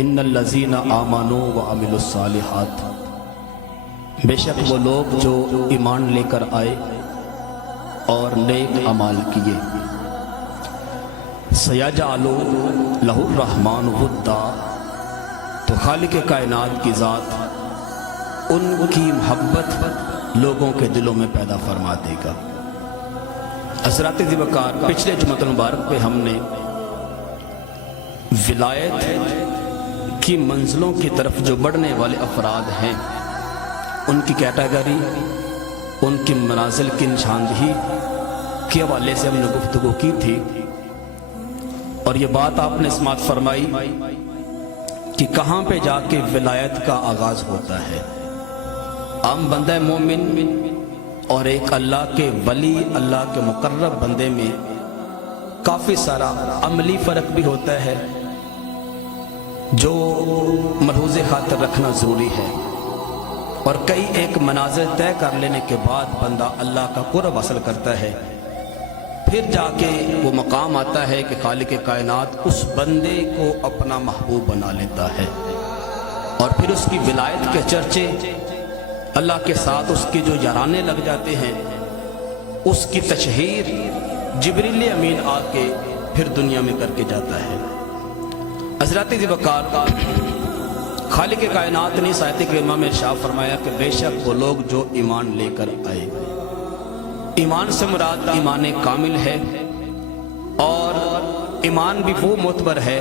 ان الذین آمنوا وعملوا الصالحات، بے شک وہ لوگ جو ایمان لے کر آئے اور نیک اعمال کیے، سیجعل لہ الرحمن ودا، تو خالق کائنات کی ذات ان کی محبت لوگوں کے دلوں میں پیدا فرما دے گا۔ حضرات ذوالفقار، پچھلے جمعۃ المبارک پہ ہم نے ولایت کی منزلوں کی طرف جو بڑھنے والے افراد ہیں ان کی کیٹیگری، ان کی منازل کی نشاندہی کے حوالے سے ہم نے گفتگو کی تھی، اور یہ بات آپ نے سماعت فرمائی کہ کہاں پہ جا کے ولایت کا آغاز ہوتا ہے۔ عام بندہ مومن اور ایک اللہ کے ولی، اللہ کے مقرب بندے میں کافی سارا عملی فرق بھی ہوتا ہے جو ملحوظ خاطر رکھنا ضروری ہے، اور کئی ایک منازل طے کر لینے کے بعد بندہ اللہ کا قرب حاصل کرتا ہے، پھر جا کے وہ مقام آتا ہے کہ خالق کائنات اس بندے کو اپنا محبوب بنا لیتا ہے، اور پھر اس کی ولایت کے چرچے اللہ کے ساتھ اس کے جو یارانے لگ جاتے ہیں، اس کی تشہیر جبریل امین آ کے پھر دنیا میں کر کے جاتا ہے۔ حضرات ذوالفقار، خالق کائنات نے اس آیت کریمہ میں ارشاد فرمایا کہ بے شک وہ لوگ جو ایمان لے کر آئے، ایمان سے مراد ایمان کامل ہے، اور ایمان بھی وہ معتبر ہے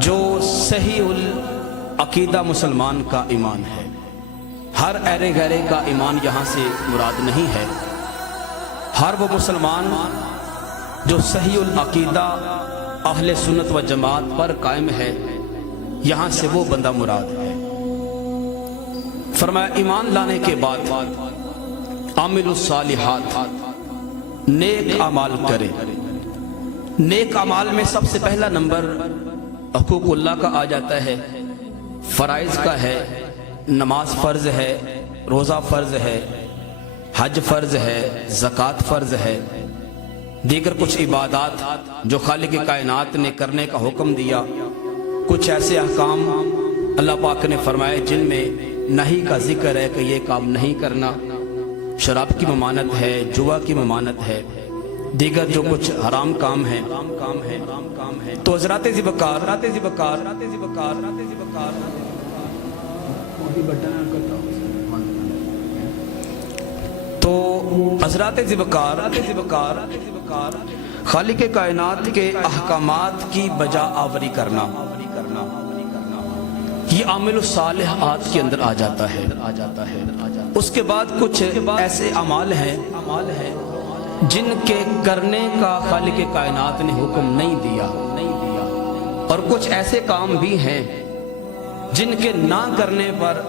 جو صحیح العقیدہ مسلمان کا ایمان ہے۔ ہر ایرے غیرے کا ایمان یہاں سے مراد نہیں ہے، ہر وہ مسلمان جو صحیح العقیدہ اہل سنت و جماعت پر قائم ہے، یہاں سے وہ بندہ مراد ہے۔ فرمایا ایمان لانے کے بعد عامل الصالحات، نیک اعمال کرے۔ نیک اعمال میں سب سے پہلا نمبر حقوق اللہ کا آ جاتا ہے، فرائض کا ہے، نماز فرض ہے، روزہ فرض ہے، حج فرض ہے، زکوٰۃ فرض ہے، دیگر کچھ عبادات جو خالق کائنات نے کرنے کا حکم دیا، کچھ ایسے احکام اللہ پاک نے فرمائے جن میں نہیں کا ذکر ہے کہ یہ کام نہیں کرنا، شراب کی ممانعت ہے، جوا کی ممانعت ہے، دیگر جو کچھ حرام کام ہیں۔ تو حضرات ذوالفقار، تو حضرات ذوالفقار، خالق کائنات کے احکامات کی بجا آوری کرنا، یہ عامل الصالحات کے اندر آ جاتا ہے۔ اس کے بعد کچھ ایسے اعمال ہیں جن کے کرنے کا خالق کائنات نے حکم نہیں دیا، اور کچھ ایسے کام بھی ہیں جن کے نہ کرنے پر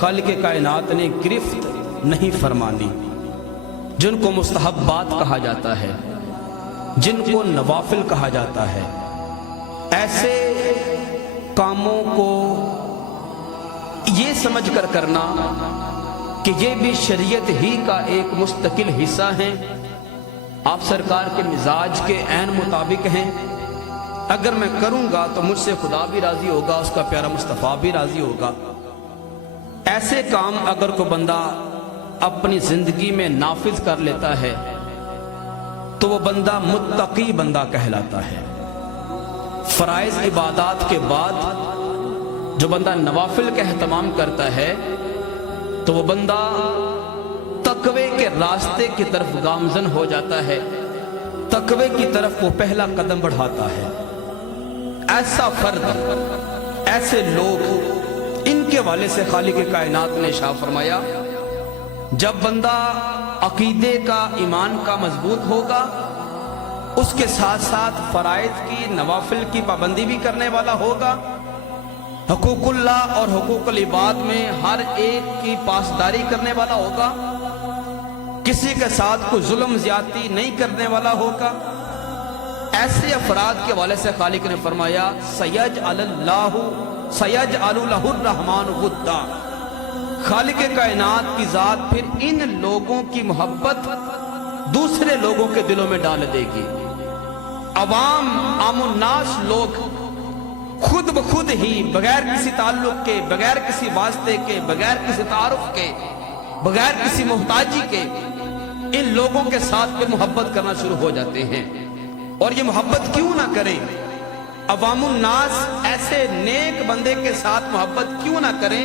خالق کائنات نے گرفت نہیں فرمانی، جن کو مستحبات کہا جاتا ہے، جن کو نوافل کہا جاتا ہے۔ ایسے کاموں کو یہ سمجھ کر کرنا کہ یہ بھی شریعت ہی کا ایک مستقل حصہ ہیں، آپ سرکار کے مزاج کے عین مطابق ہیں، اگر میں کروں گا تو مجھ سے خدا بھی راضی ہوگا، اس کا پیارا مصطفیٰ بھی راضی ہوگا۔ ایسے کام اگر کوئی بندہ اپنی زندگی میں نافذ کر لیتا ہے تو وہ بندہ متقی بندہ کہلاتا ہے۔ فرائض عبادات کے بعد جو بندہ نوافل کا اہتمام کرتا ہے تو وہ بندہ تقوی کے راستے کی طرف گامزن ہو جاتا ہے، تقوی کی طرف وہ پہلا قدم بڑھاتا ہے۔ ایسا فرد، ایسے لوگ، ان کے حوالے سے خالق کائنات نے ارشاد فرمایا جب بندہ عقیدے کا، ایمان کا مضبوط ہوگا، اس کے ساتھ ساتھ فرائض کی، نوافل کی پابندی بھی کرنے والا ہوگا، حقوق اللہ اور حقوق العباد میں ہر ایک کی پاسداری کرنے والا ہوگا، کسی کے ساتھ کوئی ظلم زیادتی نہیں کرنے والا ہوگا، ایسے افراد کے حوالے سے خالق نے فرمایا سیجعل لہ الرحمن ودا، خالق کائنات کی ذات پھر ان لوگوں کی محبت دوسرے لوگوں کے دلوں میں ڈال دے گی۔ عوام، عام الناس لوگ खुद बखुद ही बगैर किसी ताल्लुक के, बगैर किसी वास्ते के, बगैर किसी तारुफ के, बगैर किसी मोहताजी के इन लोगों के साथ पे मोहब्बत करना शुरू हो जाते हैं। और ये मोहब्बत क्यों ना करें, अवामुन नास ऐसे नेक बंदे के साथ मोहब्बत क्यों ना करें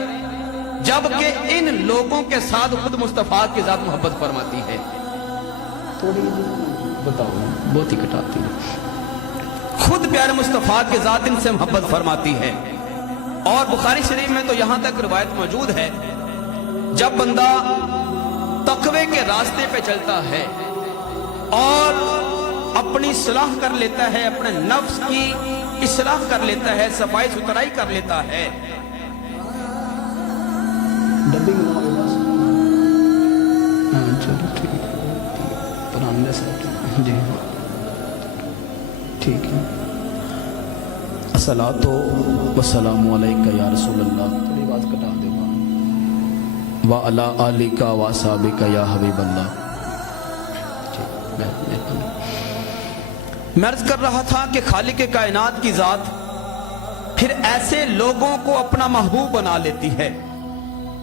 जबकि इन लोगों के साथ खुद मुस्तफा की जात मोहब्बत फरमाती है। थोड़ी बताओ, बहुत ही कटाती है। खुद प्यारे मुस्तफा की जात इनसे मोहब्बत फरमाती है। और बुखारी शरीफ में तो यहां तक रिवायत मौजूद है, जब बंदा तकवे के रास्ते पे चलता है और अपनी इस्लाह कर लेता है, अपने नफ्स की इस्लाह कर लेता है, सफाई सुथराई कर लेता है, चलो ठीक जी ठीक है। अस्सलातु वस्सलामु अलैका या रसूलल्लाह, थोड़ी बात कटा दे व अला आलिका व असहाबिका या हबीबल्लाह। मैं अर्ज कर रहा था कि खालिक कायनात की जात फिर ऐसे लोगों को अपना महबूब बना लेती है।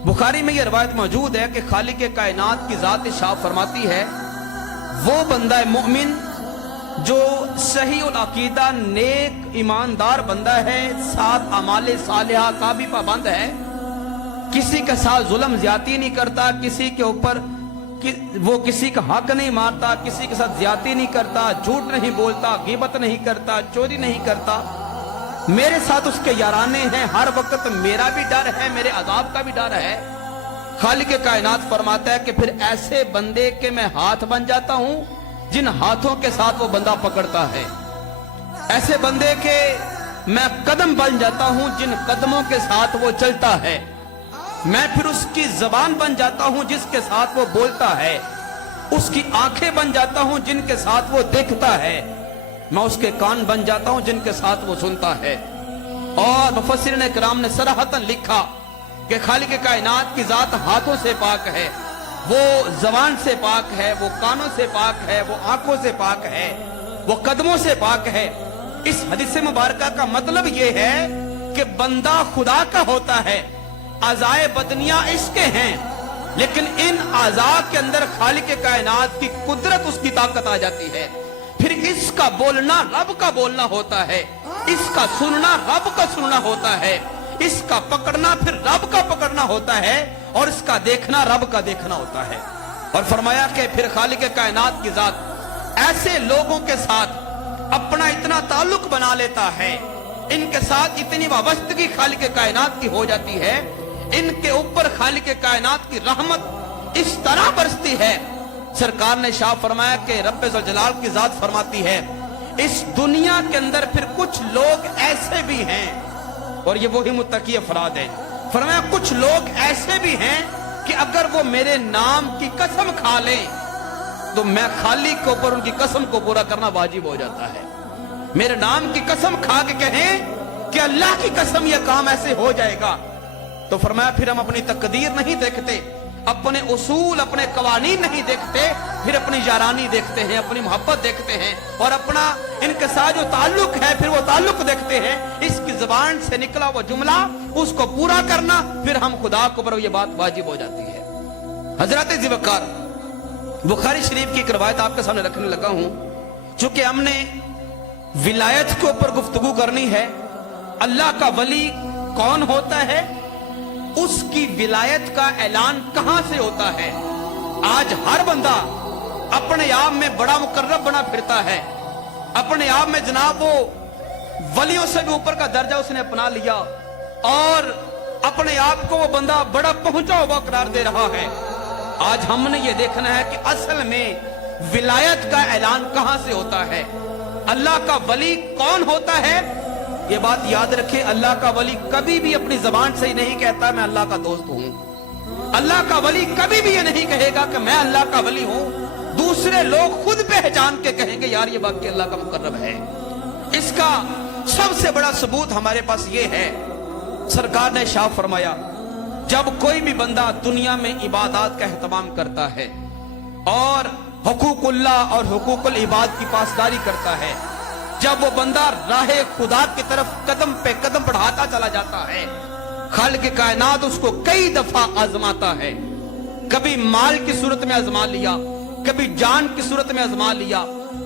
बुखारी में यह रवायत मौजूद है कि खालिक कायनात की जात इरशाद फरमाती है, वो बंदा मोमिन जो सही उल अकीदा नेक ईमानदार बंदा है, साथ अमाले सालिहा का भी पाबंद है, किसी के साथ जुल्म ज्यादती नहीं करता, किसी के ऊपर वो किसी का हक नहीं मारता, किसी के साथ ज्यादती नहीं करता, झूठ नहीं बोलता, गिबत नहीं करता, चोरी नहीं करता, मेरे साथ उसके याराने हैं, हर वक्त मेरा भी डर है, मेरे अजाब का भी डर है। खालिक कायनात फरमाता है कि फिर ऐसे बंदे के मैं हाथ बन जाता हूं जिन हाथों के साथ वो बंदा पकड़ता है, ऐसे बंदे के मैं कदम बन जाता हूं जिन कदमों के साथ वो चलता है, मैं फिर उसकी जबान बन जाता हूं जिसके साथ वो बोलता है, उसकी आंखें बन जाता हूं जिनके साथ वो देखता है, मैं उसके कान बन जाता हूं जिनके साथ वो सुनता है। और मुफस्सिरीन किराम ने सराहतन लिखा कि खालिक कायनात की जात हाथों से पाक है, वो जबान से पाक है, वो कानों से पाक है, वो आंखों से पाक है, वो कदमों से पाक है। इस हदीस मुबारका का मतलब ये है कि बंदा खुदा का होता है, अज़ाए बदनिया इसके हैं, लेकिन इन अज़ा के अंदर खालिक कायनात की कुदरत उसकी ताकत आ जाती है। फिर इसका बोलना रब का बोलना होता है, इसका सुनना रब का सुनना होता है, इसका पकड़ना फिर रब का पकड़ना होता है, और इसका देखना रब का देखना होता है। और फरमाया कि फिर खालिक कायनात की जात ऐसे लोगों के साथ अपना इतना ताल्लुक बना लेता है, इनके साथ इतनी वाबस्तगी खालिक कायनात की हो जाती है, इनके ऊपर खालिक कायनात की रहमत इस तरह बरसती है। सरकार ने शाह फरमाया कि रब्बे ज़ुल जलाल की जात फरमाती है, इस दुनिया के अंदर फिर कुछ लोग ऐसे भी हैं, और ये वही मुत्तकी अफराद है, फरमाया कुछ लोग ऐसे भी हैं कि अगर वो मेरे नाम की कसम खा लें तो मैं खालिक के ऊपर उनकी कसम को पूरा करना वाजिब हो जाता है। मेरे नाम की कसम खा के कहें कि अल्लाह की कसम यह काम ऐसे हो जाएगा, तो फरमाया फिर हम अपनी तकदीर नहीं देखते, अपने उसूल अपने कवानीन नहीं देखते, फिर अपनी यारानी देखते हैं, अपनी मोहब्बत देखते हैं, और अपना इनके साथ जो ताल्लुक है फिर वो ताल्लुक देखते हैं। इसकी जुबान से निकला वो जुमला उसको पूरा करना, फिर हम खुदा को पर ये बात वाजिब हो जाती है। हजरत ज़िवकार बुखारी शरीफ की एक रवायत आपके सामने रखने लगा हूं, चूंकि हमने विलायत के ऊपर गुफ्तगू करनी है, अल्लाह का वली कौन होता है, उसकी विलायत का ऐलान कहां से होता है। आज हर बंदा अपने आप में बड़ा मुकर्रब बना फिरता है, अपने आप में जनाब वो वलियों से भी ऊपर का दर्जा उसने अपना लिया, और अपने आप को वो बंदा बड़ा पहुंचा हुआ करार दे रहा है। आज हमने ये देखना है कि असल में विलायत का ऐलान कहां से होता है, अल्लाह का वली कौन होता है। ये बात याद रखें, अल्लाह का वली कभी भी अपनी जबान से ही नहीं कहता मैं अल्लाह का दोस्त हूं। अल्लाह का वली कभी भी ये नहीं कहेगा कि मैं अल्लाह का वली हूं, दूसरे लोग खुद पहचान के कहेंगे यार ये बाकी अल्लाह का मुकर्रब है। इसका सबसे बड़ा सबूत हमारे पास ये है, सरकार ने शाह फरमाया, जब कोई भी बंदा दुनिया में इबादत का एहतमाम करता है और हुकूकुल्लाह और हुकूकुल इबाद की पासदारी करता है, जब वो बंदा राहे खुदा की तरफ कदम पे कदम चला जाता है। खालिक कायनात उसको कई दफा आजमाता है। कभी माल की सूरत में आजमा लिया, कभी जान की सूरत में आजमा लिया,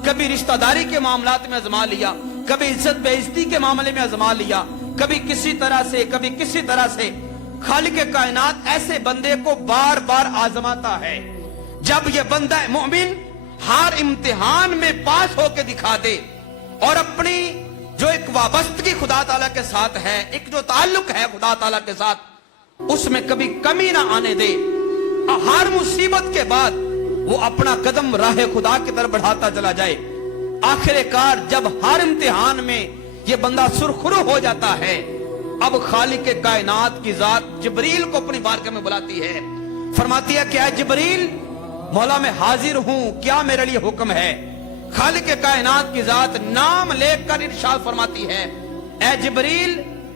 कभी रिश्तेदारी के मामलात में आजमा लिया, कभी इज्जत बेइज्जती के मामले में आजमा लिया, कभी किसी तरह से, कभी किसी तरह से। खालिक कायनात ऐसे बंदे को बार बार आजमाता है। जब यह बंदा मोमिन हर इम्तिहान में पास होकर दिखा दे और अपनी जो एक वाबस्तगी खुदा ताला के साथ है, एक जो ताल्लुक है खुदा ताला के साथ, उसमें कभी कमी ना आने दे, हर मुसीबत के बाद वो अपना कदम राह खुदा की तरफ बढ़ाता चला जाए। आखिरकार जब हर इम्तिहान में ये बंदा सुरखरू हो जाता है, अब खालिक के कायनात की जात जिब्रील को अपनी बारगाह में बुलाती है, फरमाती है क्या जिब्रील, मौला मैं हाजिर हूं, क्या मेरे लिए हुक्म है। खालिक के कायनात की जात नाम लेकर इरशाद फरमाती है, ऐ जिब्रील,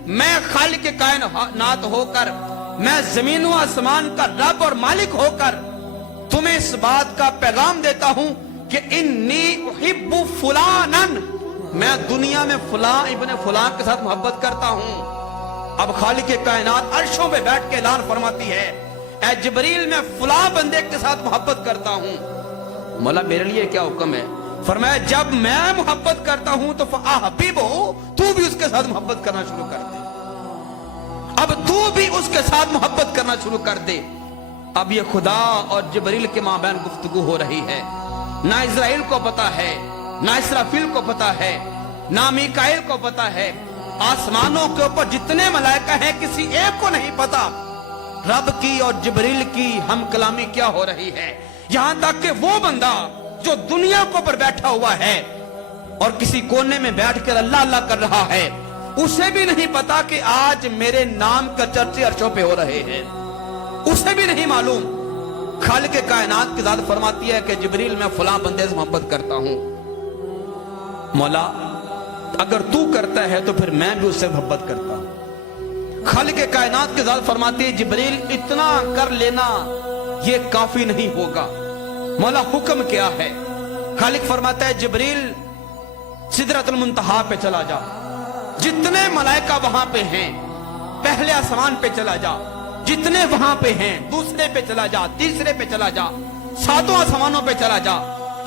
मैं खालिक के कायनात होकर, मैं जमीन व आसमान का रब और मालिक होकर तुम्हें इस बात का पैगाम देता हूं कि इन्नी उहिब्बु फुलानन, मैं दुनिया में फुला इब्ने फुलां के साथ मोहब्बत करता हूं। अब खालिक के कायनात अर्शों पे बैठ के ऐलान फरमाती है, ऐ जिब्रील, मैं फुला बंदे के साथ मोहब्बत करता हूं। मौला मेरे लिए क्या हुक्म है। फरमाया जब मैं मोहब्बत करता हूं तो फअहबिबु, तू भी उसके साथ मोहब्बत करना शुरू कर दे। अब तू भी उसके साथ मोहब्बत करना शुरू कर दे। अब ये खुदा और जिब्रील के माबैन गुफ्तगू हो रही है। ना इज़राइल को पता है, ना इसराफील को पता है, ना मीकाईल को पता है। आसमानों के ऊपर जितने मलाइका हैं किसी एक को नहीं पता रब की और जिब्रील की हम कलामी क्या हो रही है। यहां तक कि वो बंदा जो दुनिया के ऊपर बैठा हुआ है और किसी कोने में बैठकर अल्लाह अल्लाह कर रहा है, उसे भी नहीं पता कि आज मेरे नाम का चर्चे अर्शों पे हो रहे हैं, उसे भी नहीं मालूम। खालिक के कायनात की जात फरमाती है कि जिब्रील, मैं फलां बंदे से मोहब्बत करता हूं। मौला अगर तू करता है तो फिर मैं भी उससे मोहब्बत करता हूं। खालिक के कायनात की जात फरमाती है, जिब्रील, इतना कर लेना ये काफी नहीं होगा। मौला हुक्म क्या है। खालिक फरमाता है, जिब्रील, सिदरतुल मुंतहा पे चला जा, जितने मलाइका वहां पे हैं पहले आसमान पे चला जा, जितने वहां पे हैं दूसरे पे चला जा, तीसरे पे चला जा, सातों आसमानों पे चला जा,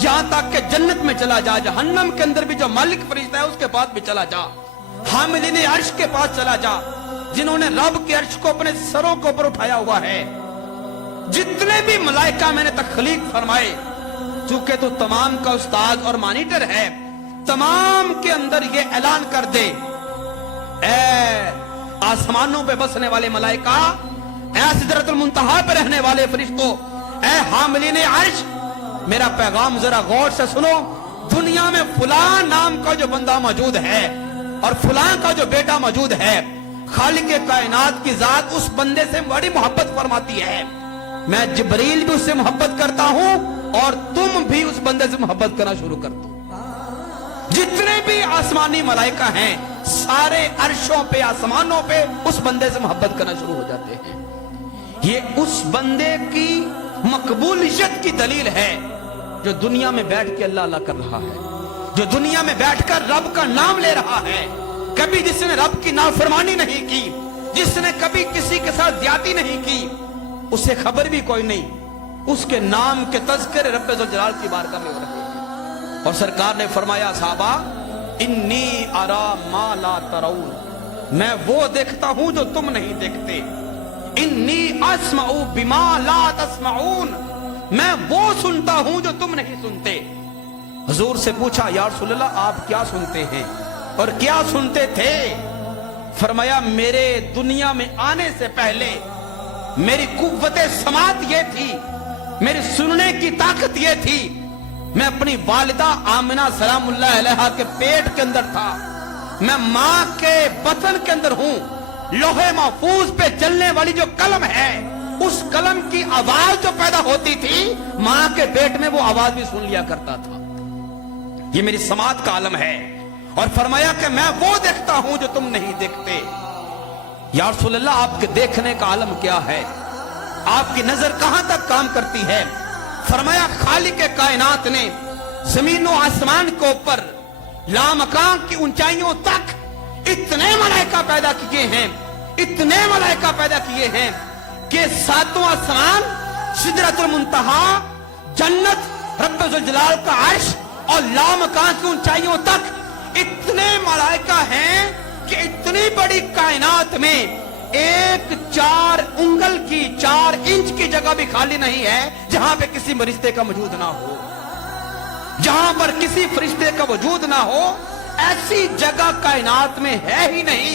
यहां तक के जन्नत में चला जा, जहन्नम के अंदर भी जो मालिक फरिश्ता है उसके पास भी चला जा, हामिलीन अर्श के पास चला जा, जिन्होंने रब के अर्श को अपने सरों के ऊपर उठाया हुआ है। जितने भी मलाइका मैंने तख्लीक फरमाए, चूंकि तो तमाम का उस्ताद और मॉनिटर है, तमाम के अंदर ये ऐलान कर दे, ऐ आसमानों पे बसने वाले मलाइका, ऐ सिदरतुल मुंतहा पे रहने वाले फरिश्तों, ऐ हामिलीन अर्श, मेरा पैगाम जरा गौर से सुनो। दुनिया में फलां नाम का जो बंदा मौजूद है और फलां का जो बेटा मौजूद है, खालिक के कायनात की जात उस बंदे से बड़ी मोहब्बत फरमाती है। मैं जिब्रील भी उससे मोहब्बत करता हूं और तुम भी उस बंदे से मोहब्बत करना शुरू कर दो। जितने भी आसमानी मलाइका हैं सारे अर्शों पे, आसमानों पे उस बंदे से मोहब्बत करना शुरू हो जाते हैं। ये उस बंदे की मकबूलियत की दलील है जो दुनिया में बैठ के अल्लाह अल्लाह कर रहा है, जो दुनिया में बैठकर रब का नाम ले रहा है। कभी जिसने रब की नाफरमानी नहीं की, जिसने कभी किसी के साथ ज्यादती नहीं की, उसे खबर भी कोई नहीं, उसके नाम के तज़किरे रब्बे ज़ुल जलाल की बारगाह में हो रहे हैं। और सरकार ने फरमाया, साहबा, इन्नी अरा मा ला तरऊन, मैं वो देखता हूं जो तुम नहीं देखते। इन्नी अस्मऊ बिमा ला तस्मऊन, मैं वो सुनता हूं जो तुम नहीं सुनते। हुजूर से पूछा, या रसूलल्लाह, आप क्या सुनते हैं और क्या सुनते थे। फरमाया, मेरे दुनिया में आने से पहले मेरी कुव्वते समात ये थी, मेरी सुनने की ताकत ये थी, मैं अपनी वालिदा आमिना सलामुल्लाह अलैहा के पेट के अंदर था, मैं मां के बतन के अंदर हूं। लोहे महफूज पे चलने वाली जो कलम है, उस कलम की आवाज जो पैदा होती थी, मां के पेट में वो आवाज भी सुन लिया करता था। ये मेरी समात का आलम है। और फरमाया कि मैं वो देखता हूं जो तुम नहीं देखते। या रसूलल्लाह, आपके देखने का आलम क्या है, आपकी नजर कहां तक काम करती है। फरमाया, खालिक के कायनात ने जमीन और आसमान के ऊपर लामकान की ऊंचाइयों तक इतने मलाइका मलाइका पैदा किए हैं, इतने मलाइका पैदा किए हैं कि सातवां आसमान, सिदरतुल मुंतहा, जन्नत, रब्बुल जलाल का अर्श और लामकान की ऊंचाइयों तक इतने मलाइका हैं कि इतनी बड़ी कायनात में एक 4 उंगल की 4 इंच की जगह भी खाली नहीं है जहां पे किसी फरिश्ते का वजूद ना हो, जहां पर किसी फरिश्ते का वजूद ना हो, ऐसी जगह कायनात में है ही नहीं।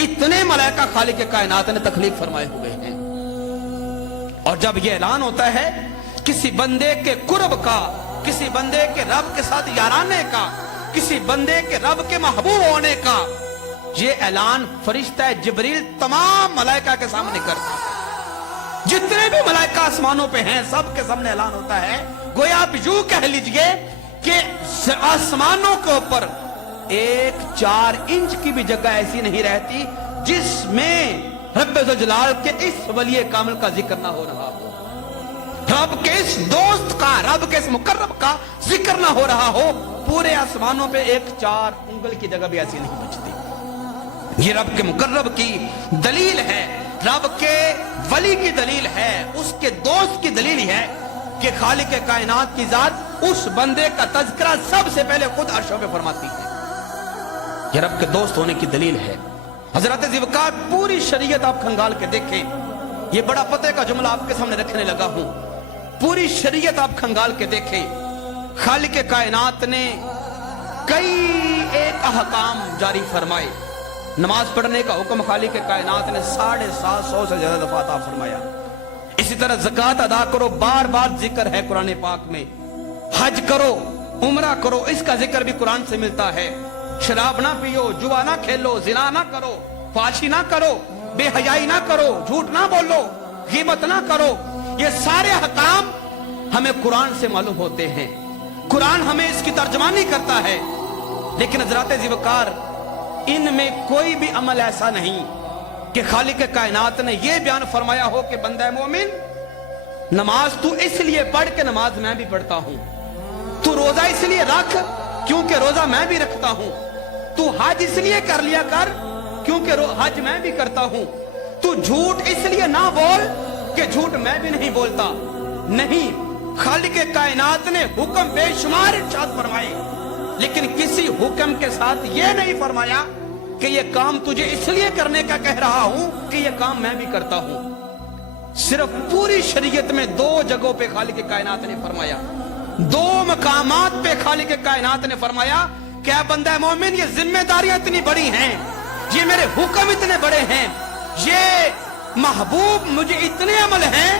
इतने मलाइका खालिक के कायनात ने तखलीक फरमाए हुए हैं। और जब यह ऐलान होता है किसी बंदे के कुर्ब का, किसी बंदे के रब के साथ याराने का, किसी बंदे के रब के महबूब होने का, ये ऐलान फरिश्ता जिब्रील तमाम मलाइका के सामने करता है। जितने भी मलाइका आसमानों पे हैं सबके सामने ऐलान होता है। गोया आप यूं कह लीजिए कि आसमानों के ऊपर एक 4 इंच की भी जगह ऐसी नहीं रहती जिसमें रब्बुल जलाल के इस वली कामिल का जिक्र ना हो रहा हो, रब के इस दोस्त का, रब के इस मुकर्रब का जिक्र ना हो रहा हो। पूरे आसमानों पे एक 4 उंगल की जगह भी ऐसी नहीं बचती। ये रब के मुकर्रब की दलील है, रब के वली की दलील है, उसके दोस्त की दलील है कि खालिक के कायनात की जात उस बंदे का तज़किरा सबसे पहले खुद अर्शों पे फरमाती है। ये रब के दोस्त होने की दलील है। हजरत ज़िवकार पूरी शरीयत आप खंगाल के देखें, ये बड़ा पते का जुमला आपके सामने रखने लगा हूं। पूरी शरीयत आप खंगाल के देखें, खालिक के कायनात ने कई एक अहकाम जारी फरमाए। नमाज पढ़ने का हुक्म खालिक के कायनात ने 750 से ज्यादा दफा अता फरमाया। इसी तरह ज़कात अदा करो, बार बार जिक्र है कुरान पाक में। हज करो, उम्रा करो, इसका जिक्र भी कुरान से मिलता है। शराब ना पियो, जुआ ना खेलो, जिना ना करो, फाशी ना करो, बेहयाई ना करो, झूठ ना बोलो, ग़ीबत ना करो। ये सारे अहकाम हमें कुरान से मालूम होते हैं, कुरान हमें इसकी तर्जमानी करता है। लेकिन हज़रत ज़िवकार इनमें कोई भी अमल ऐसा नहीं कि खालिक के कायनात ने यह बयान फरमाया हो कि बंदा मोमिन, नमाज तू इसलिए पढ़ के नमाज मैं भी पढ़ता हूं, तू रोजा इसलिए रख क्योंकि रोजा मैं भी रखता हूं, तू हज इसलिए कर लिया कर क्योंकि हज मैं भी करता हूं, तू झूठ इसलिए ना बोल कि झूठ मैं भी नहीं बोलता। नहीं, खालिक के कायनात ने हुक्म बेशुमार इरशाद फरमाए, लेकिन किसी हुक्म के साथ यह नहीं फरमाया कि यह काम तुझे इसलिए करने का कह रहा हूं कि यह काम मैं भी करता हूं। सिर्फ पूरी शरीयत में 2 जगहों पे खालिक के कायनात ने फरमाया, 2 मकामात पे खालिक के कायनात ने फरमाया, क्या बंदा मोमिन ये जिम्मेदारियां इतनी बड़ी हैं, ये मेरे हुक्म इतने बड़े हैं, ये महबूब मुझे इतने अमल हैं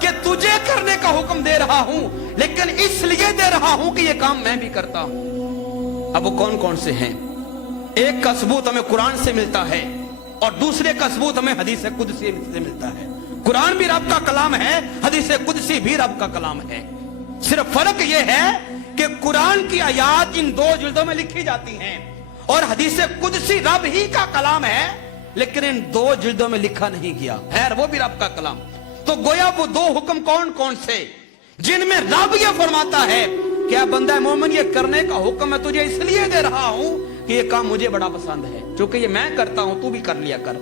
कि तुझे करने का हुक्म दे रहा हूं, लेकिन इसलिए दे रहा हूं कि यह काम मैं भी करता हूं। अब वो कौन कौन से हैं? एक का सबूत हमें कुरान से मिलता है और दूसरे का सबूत हमें हदीस कुदसी से मिलता है। कुरान भी रब का कलाम है, हदीस कुदसी भी रब का कलाम है। सिर्फ फर्क यह है कि कुरान की आयात इन 2 जिल्दों में लिखी जाती हैं और हदीस कुदसी रब ही का कलाम है, लेकिन इन 2 जिल्दों में लिखा नहीं गया है, वो भी रब का कलाम। तो गोया वो 2 हुक्म कौन कौन से जिनमें रब यह फरमाता है, क्या बंदा मोमिन ये करने का हुक्म मैं तुझे इसलिए दे रहा हूं कि ये काम मुझे बड़ा पसंद है, क्योंकि ये मैं करता हूं, तू भी कर लिया कर।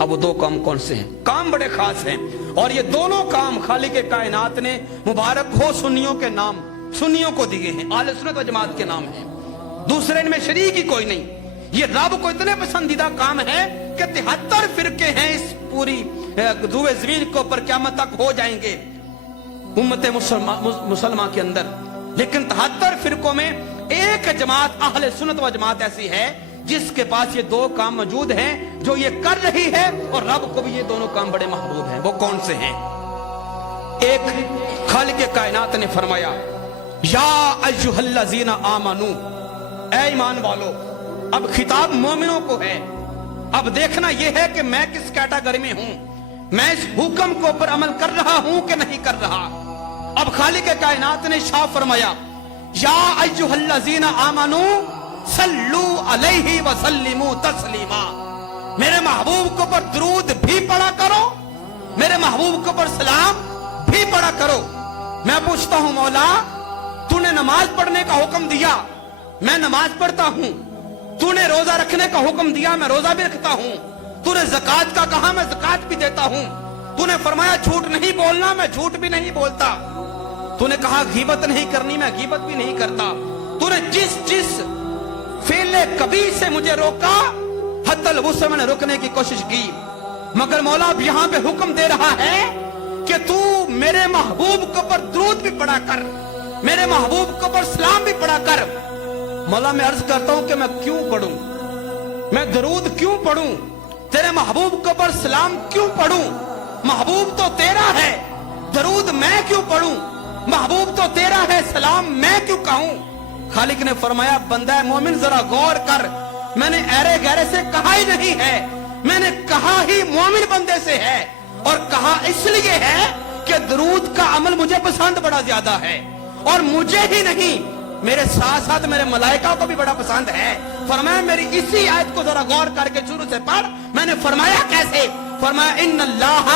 अब वो 2 काम कौन से हैं? काम बड़े खास हैं और ये दोनों काम खालिक के कायनात ने मुबारक हो सुन्नियों के नाम, सुन्नियों को दिए हैं, आले सुन्नत व जमात के नाम है, दूसरे इनमें शरीक ही कोई नहीं। ये रब को इतने पसंदीदा काम है कि 73 फिरके हैं इस पूरी दुए ज़मीन के ऊपर क़यामत तक हो जाएंगे उम्मत मुसलमा के अंदर, लेकिन 73 फिरकों में एक जमात अहले सुन्नत व जमात ऐसी है जिसके पास ये 2 काम मौजूद हैं, जो ये कर रही है और रब को भी ये दोनों काम बड़े महबूब हैं। वो कौन से हैं? एक, खालिक कायनात ने फरमाया, या अय्युहल्लज़ीना आमनू, ऐ ईमान वालो। अब खिताब मोमिनों को है। अब देखना यह है कि मैं किस कैटेगरी में हूं, मैं इस हुक्म के ऊपर अमल कर रहा हूं कि नहीं कर रहा। अब खालिक कायनात ने शाह फरमाया, या अय्युहल्लज़ीना आमनू सल्लू अलैहि व सल्लिमू तस्लीमा। मेरे महबूब के ऊपर दुरूद भी पढ़ा करो, मेरे महबूब के ऊपर सलाम भी पढ़ा करो। मैं पूछता हूं मौला, तूने नमाज पढ़ने का हुक्म दिया, मैं नमाज पढ़ता हूं, तूने रोजा रखने का हुक्म दिया, मैं रोजा भी रखता हूं। तूने ज़कात का कहा, मैं ज़कात भी देता हूं। तूने फरमाया झूठ नहीं बोलना, मैं झूठ भी नहीं बोलता। तूने कहा गीबत नहीं करनी, मैं गीबत भी नहीं करता। तूने जिस फेले कभी से मुझे रोका, हत्तल उससे मैंने रुकने की कोशिश की। मगर मौला अब यहां पे हुक्म दे रहा है कि तू मेरे महबूब के ऊपर दरूद भी पढ़ा कर, मेरे महबूब के ऊपर सलाम भी पढ़ा कर। मौला मैं अर्ज करता हूं कि मैं क्यों पढ़ूं, मैं दरूद क्यों पढ़ूं, तेरे महबूब के ऊपर सलाम क्यों पढ़ूं? महबूब तो तेरा है, दरूद मैं क्यों पढ़ूं? महबूब तो तेरा है, सलाम मैं क्यों कहूं? खालिक ने फरमाया बंदा मोमिन जरा गौर कर, मैंने ऐरे गहरे से कहा ही नहीं है, मैंने कहा ही मोमिन बंदे से है। और कहा इसलिए है कि दरूद का अमल मुझे पसंद बड़ा ज्यादा है, और मुझे ही नहीं मेरे साथ साथ मेरे मलाइका को भी बड़ा पसंद है। फरमाया मेरी इसी आयत को जरा गौर करके शुरू से पढ़। मैंने फरमाया कैसे? फरमाया इन्नल्लाह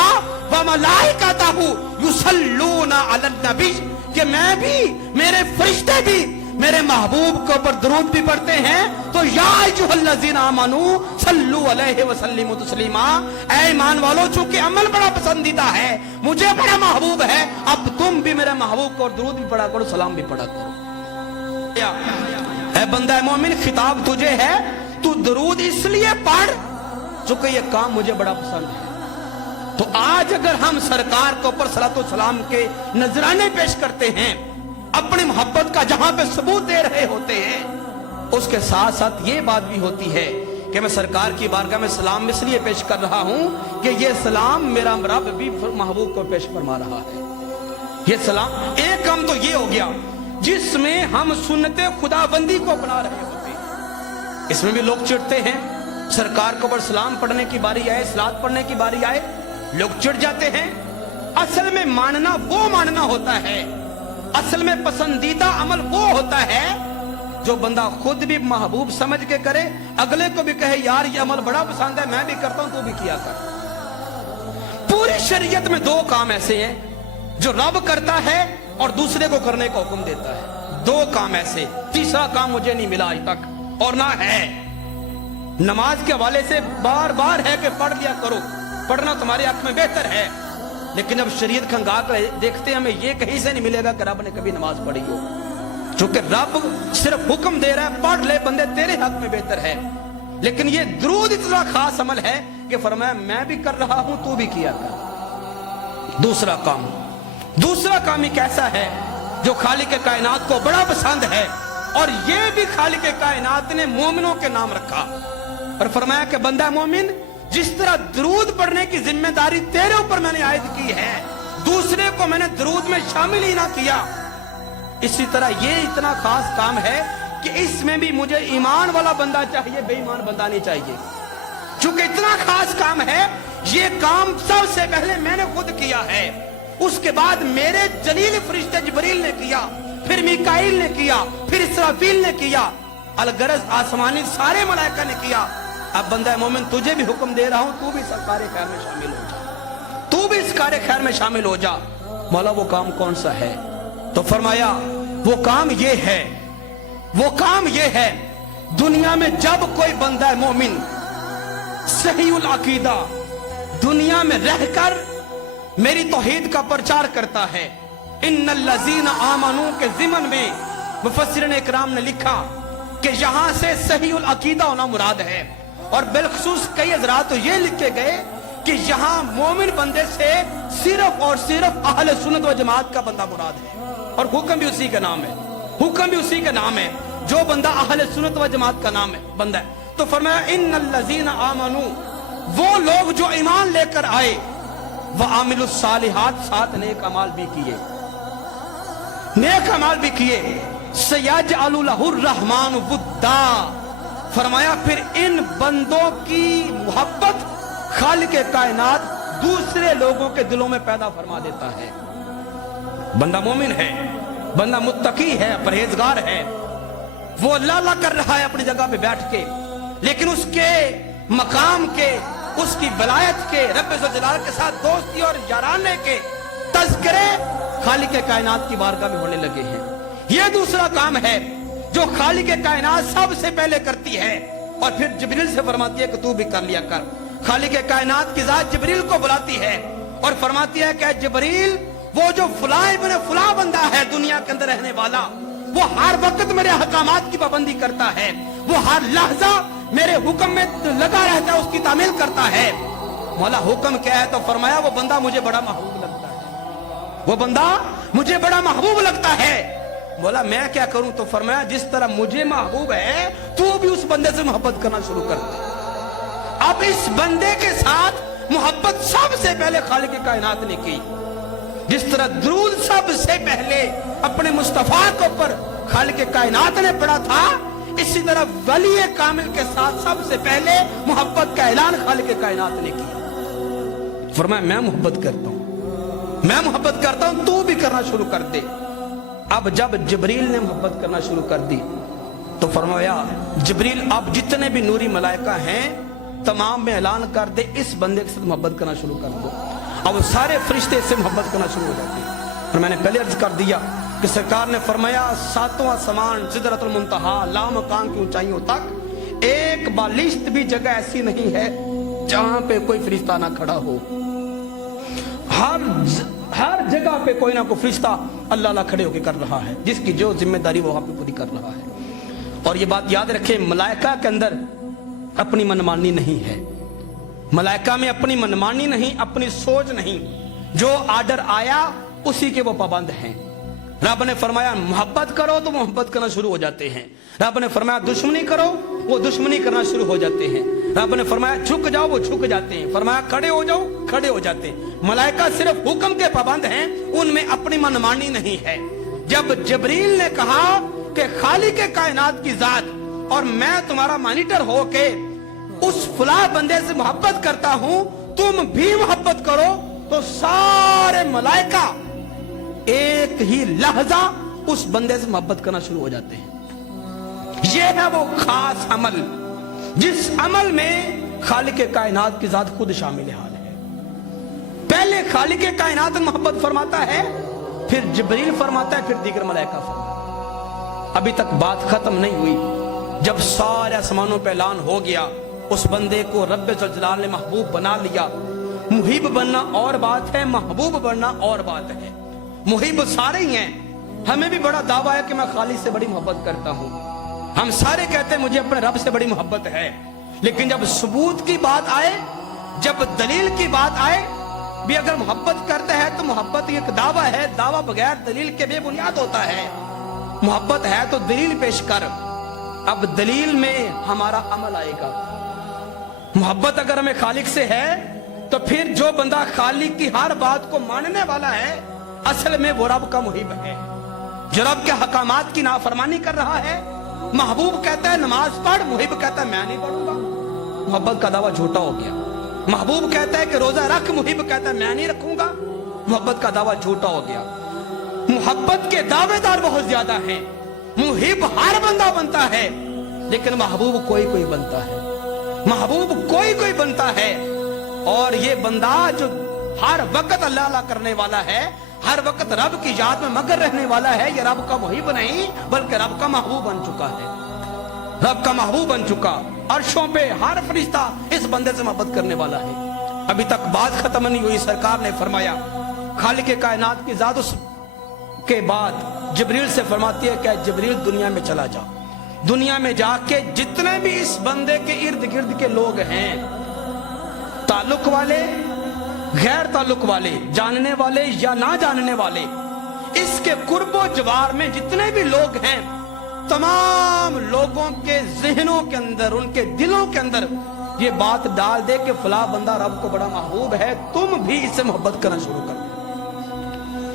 व मलाइकतहु युसल्लूना अलन नबी, कि मैं भी, मेरे फरिश्ते भी मेरे महबूब के ऊपर दरूद भी पढ़ते हैं। तो या अय्युहल्लज़ीना आमनू सल्लु अलैहि व सल्लिमू तस्लीमा, ऐ ईमान वालों चूंकि अमल बड़ा पसंदीदा है, मुझे बड़ा महबूब है, अब तुम भी मेरे महबूब को दरूद भी पढ़ा करो, सलाम भी पढ़ा करो। ऐ बंदा मोमिन खिताब तुझे है, तू दरूद इसलिए पढ़ चूंकि ये काम मुझे बड़ा पसंद है। तो आज अगर हम सरकार के ऊपर सलातो सलाम के नजराने पेश करते हैं, अपनी मोहब्बत का जहां पे सबूत दे रहे होते हैं, उसके साथ साथ ये बात भी होती है कि मैं सरकार की बारगाह में सलाम इसलिए पेश कर रहा हूं कि ये सलाम मेरा रब भी महबूब को पेश फरमा रहा है। ये सलाम एक काम तो ये हो गया जिसमें हम सुन्नते खुदाबंदी को अपना रहे होते हैं। इसमें भी लोग चिढ़ते हैं, सरकार को ऊपर सलाम पढ़ने की बारी आए, सलात पढ़ने की बारी आए, लोग चिढ़ जाते हैं। असल में मानना वो मानना होता है, असल में पसंदीदा अमल वो होता है जो बंदा खुद भी महबूब समझ के करे, अगले को भी कहे यार ये अमल बड़ा पसंद है, मैं भी करता हूं, तू भी किया कर। पूरी शरीयत में दो काम ऐसे हैं जो रब करता है और दूसरे को करने का हुक्म देता है। दो काम ऐसे, तीसरा काम मुझे नहीं मिला आज तक और ना है। नमाज के हवाले से बार बार है कि पढ़ लिया करो, पढ़ना तुम्हारे हक में बेहतर है, लेकिन अब शरीयत खंगा कर देखते हैं हमें ये कहीं से नहीं मिलेगा कि रब ने कभी नमाज पढ़ी हो। क्योंकि रब सिर्फ हुक्म दे रहा है पढ़ ले बंदे, तेरे हक में बेहतर है। लेकिन ये दरूद इतना खास अमल है कि फरमाया मैं भी कर रहा हूं, तू भी किया कर। दूसरा काम ही कैसा है जो खालिक के कायनात को बड़ा पसंद है, और ये भी खालिक के कायनात ने मोमिनों के नाम रखा और फरमाया कि बंदा मोमिन, जिस तरह दरूद पढ़ने की जिम्मेदारी तेरे ऊपर मैंने आयद की है, दूसरे को मैंने दरूद में शामिल ही ना किया, इसी तरह ये इतना खास काम है कि इसमें भी मुझे ईमान वाला बंदा चाहिए, बेईमान बंदा नहीं चाहिए। चूंकि इतना खास काम है, ये काम सबसे पहले मैंने खुद किया है, उसके बाद मेरे जलील फरिश्ते जिब्रील ने किया, फिर मीकाईल ने किया, फिर इसराफील ने किया, अलगरज आसमानी सारे मलाइका ने किया। अब बंदा मोमिन तुझे भी हुक्म दे रहा हूं, तू भी इस कार्य खैर में शामिल हो जा, तू भी इस कार्य खैर में शामिल हो जा। मौला वो काम कौन सा है? तो फरमाया वो काम ये है, वो काम ये है, दुनिया में जब कोई बंदा मोमिन सहीउल अकीदा दुनिया में रहकर मेरी तौहीद का प्रचार करता है, इन्नल्लज़ीना आमनू के ज़िमन में मुफस्सिरीन इकराम ने लिखा कि यहां से सहीउल अकीदा होना मुराद है, और बिलखुसूस कई हज़रात तो ये लिख के गए कि यहां मोमिन बंदे से सिर्फ और सिर्फ अहले सुन्नत व जमात का बंदा मुराद है, और हुक्म भी उसी का नाम है, हुक्म भी उसी का नाम है, जो बंदा अहले सुन्नत व जमात का नाम है बंदा है। तो फरमाया इन्नल्लज़ीना आमनू, वो लोग जो ईमान लेकर आए, वह आमिलुस सालिहात, साथ नेक अमाल भी किए, नेक अमाल भी किए, सयजअलु लहुर रहमान वुद्दा, फरमाया फिर इन बंदों की मोहब्बत खालिक कायनात दूसरे लोगों के दिलों में पैदा फरमा देता है। बंदा मोमिन है, बंदा मुत्तकी है, परहेजगार है, वो अल्लाह अल्लाह कर रहा है अपनी जगह पे बैठ के, लेकिन उसके मकाम के, उसकी वलायत के, रब्बे ज़ुल-जलाल के साथ दोस्ती और याराने के तज़किरे खालिक कायनात की बारगाह में होने लगे हैं। यह दूसरा काम है जो खालिक कायनात सबसे पहले करती है और फिर जिब्रील से फरमाती है कि तू भी कर लिया कर। खालिक कायनात की जात जिब्रील को बुलाती है और फरमाती है कि जिब्रील, वो जो फुला इब्न फुला बंदा है दुनिया के अंदर रहने वाला, वो हर वक्त मेरे हकामात की पाबंदी करता है, वो हर लहजा मेरे हुक्म में लगा रहता है, उसकी तामील करता है। मौला हुक्म क्या है? तो फरमाया वो बंदा मुझे बड़ा महबूब लगता है, वो बंदा मुझे बड़ा महबूब लगता है। बोला मैं क्या करूं? तो फरमाया जिस तरह मुझे महबूब है तू भी उस बंदे से मोहब्बत करना शुरू कर दे। अब इस बंदे के साथ मोहब्बत सबसे पहले खालिक कायनात ने की। जिस तरह दुरूद सबसे पहले अपने मुस्तफा के ऊपर खालिक कायनात ने पढ़ा था, इसी तरह वली कामिल के साथ सबसे पहले मोहब्बत का ऐलान खालिक कायनात ने किया। फरमाया मैं मोहब्बत करता हूं, मैं मोहब्बत करता हूं, तू भी करना शुरू कर दे। अब जब जिब्रील ने मोहब्बत करना शुरू कर दी तो फरमाया जिब्रील अब जितने भी नूरी मलाइका हैं तमाम में ऐलान कर दे इस बंदे के साथ मोहब्बत करना शुरू कर दो। अब सारे फरिश्ते से मोहब्बत करना शुरू हो जाते हैं। और मैंने पहले अर्ज कर दिया कि सरकार ने फरमाया सातों आसमान सिदरतुल मुंतहा लामकान की ऊंचाइयों तक एक बालिश्त भी जगह ऐसी नहीं है जहां पे कोई फरिश्ता ना खड़ा हो। हर जगह पे कोई ना कोई फरिश्ता अल्लाह अल्लाह खड़े होकर कर रहा है, जिसकी जो जिम्मेदारी वो वहां पे पूरी कर रहा है। और ये बात याद रखें, मलाइका के अंदर अपनी मनमानी नहीं है, मलाइका में अपनी मनमानी नहीं, अपनी सोच नहीं, जो आर्डर आया उसी के वो पाबंद हैं। रब ने फरमाया मोहब्बत करो तो मोहब्बत करना शुरू हो जाते हैं। रब ने फरमाया दुश्मनी करो, वो दुश्मनी करना शुरू हो जाते हैं। रब ने फरमाया झुक जाओ, वो झुक जाते हैं। फरमाया खड़े हो जाओ, खड़े हो जाते हैं। मलाइका सिर्फ हुक्म के पाबंद हैं, उनमें अपनी मनमानी नहीं है। जब जिब्रील ने कहा कि खालिक कायनात की जात और मैं तुम्हारा मॉनिटर हो के उस फुला बंदे से मोहब्बत करता हूं, तुम भी मोहब्बत करो, तो सारे मलाइका एक ही लहजा उस बंदे से मोहब्बत करना शुरू हो जाते हैं। यह है वो खास अमल जिस अमल में खालिक कायनात की जात खुद शामिल हाल है। पहले खालिक कायनात मोहब्बत फरमाता है, फिर जिब्रील फरमाता है, फिर दीगर मलाइका फरमाता है। अभी तक बात खत्म नहीं हुई। जब सारे आसमानों पे ऐलान हो गया, उस बंदे को रब्बे जुल जलाल ने महबूब बना लिया। मुहिब बनना और बात है, महबूब बनना और बात है। मुहिब सारे ही हैं, हमें भी बड़ा दावा है कि मैं खालिक से बड़ी मोहब्बत करता हूं। हम सारे कहते हैं मुझे अपने रब से बड़ी मोहब्बत है, लेकिन जब सबूत की बात आए, जब दलील की बात आए, भी अगर मोहब्बत करते हैं तो मोहब्बत एक दावा है, दावा बगैर दलील के बेबुनियाद होता है। मोहब्बत है तो दलील पेश कर। अब दलील में हमारा अमल आएगा। मोहब्बत अगर हमें खालिक से है तो फिर जो बंदा खालिक की हर बात को मानने वाला है, असल में वो रब का मुहिब है। जो रब के हकामात की नाफरमानी कर रहा है, महबूब कहता है नमाज पढ़, मुहिब कहता है मैं नहीं पढ़ूंगा, मोहब्बत का दावा झूठा हो गया। महबूब कहता है कि रोजा रख, मुहिब कहता है मैं नहीं रखूंगा, मोहब्बत का दावा झूठा हो गया। मोहब्बत के दावेदार बहुत ज्यादा हैं। मुहिब हर बंदा बनता है, लेकिन महबूब कोई कोई बनता है, महबूब कोई कोई बनता है। और ये बंदा जो हर वक्त अल्लाह अल्लाह करने वाला है, हर वक्त रब की याद में मगर रहने वाला है, ये रब का मुहिब नहीं बल्कि रब का महबूब बन चुका है। रब का महबूब बन चुका। अर्शों पे हर फरिश्ता इस बंदे से मोहब्बत करने वाला है। अभी तक बात खत्म नहीं हुई। सरकार ने फरमाया खालिक कायनात की जात के बाद जिब्रील से फरमाती है कि जिब्रील दुनिया में चला जा, दुनिया में जाके जितने भी इस बंदे के इर्द गिर्द के लोग हैं, ताल्लुक वाले गैर ताल्लुक वाले, जानने वाले या ना जानने वाले, इसके कुर्बो जवार में जितने भी लोग हैं, तमाम लोगों के जहनों के अंदर, उनके दिलों के अंदर ये बात डाल दे कि फला बंदा रब को बड़ा महबूब है, तुम भी इससे मोहब्बत करना शुरू कर।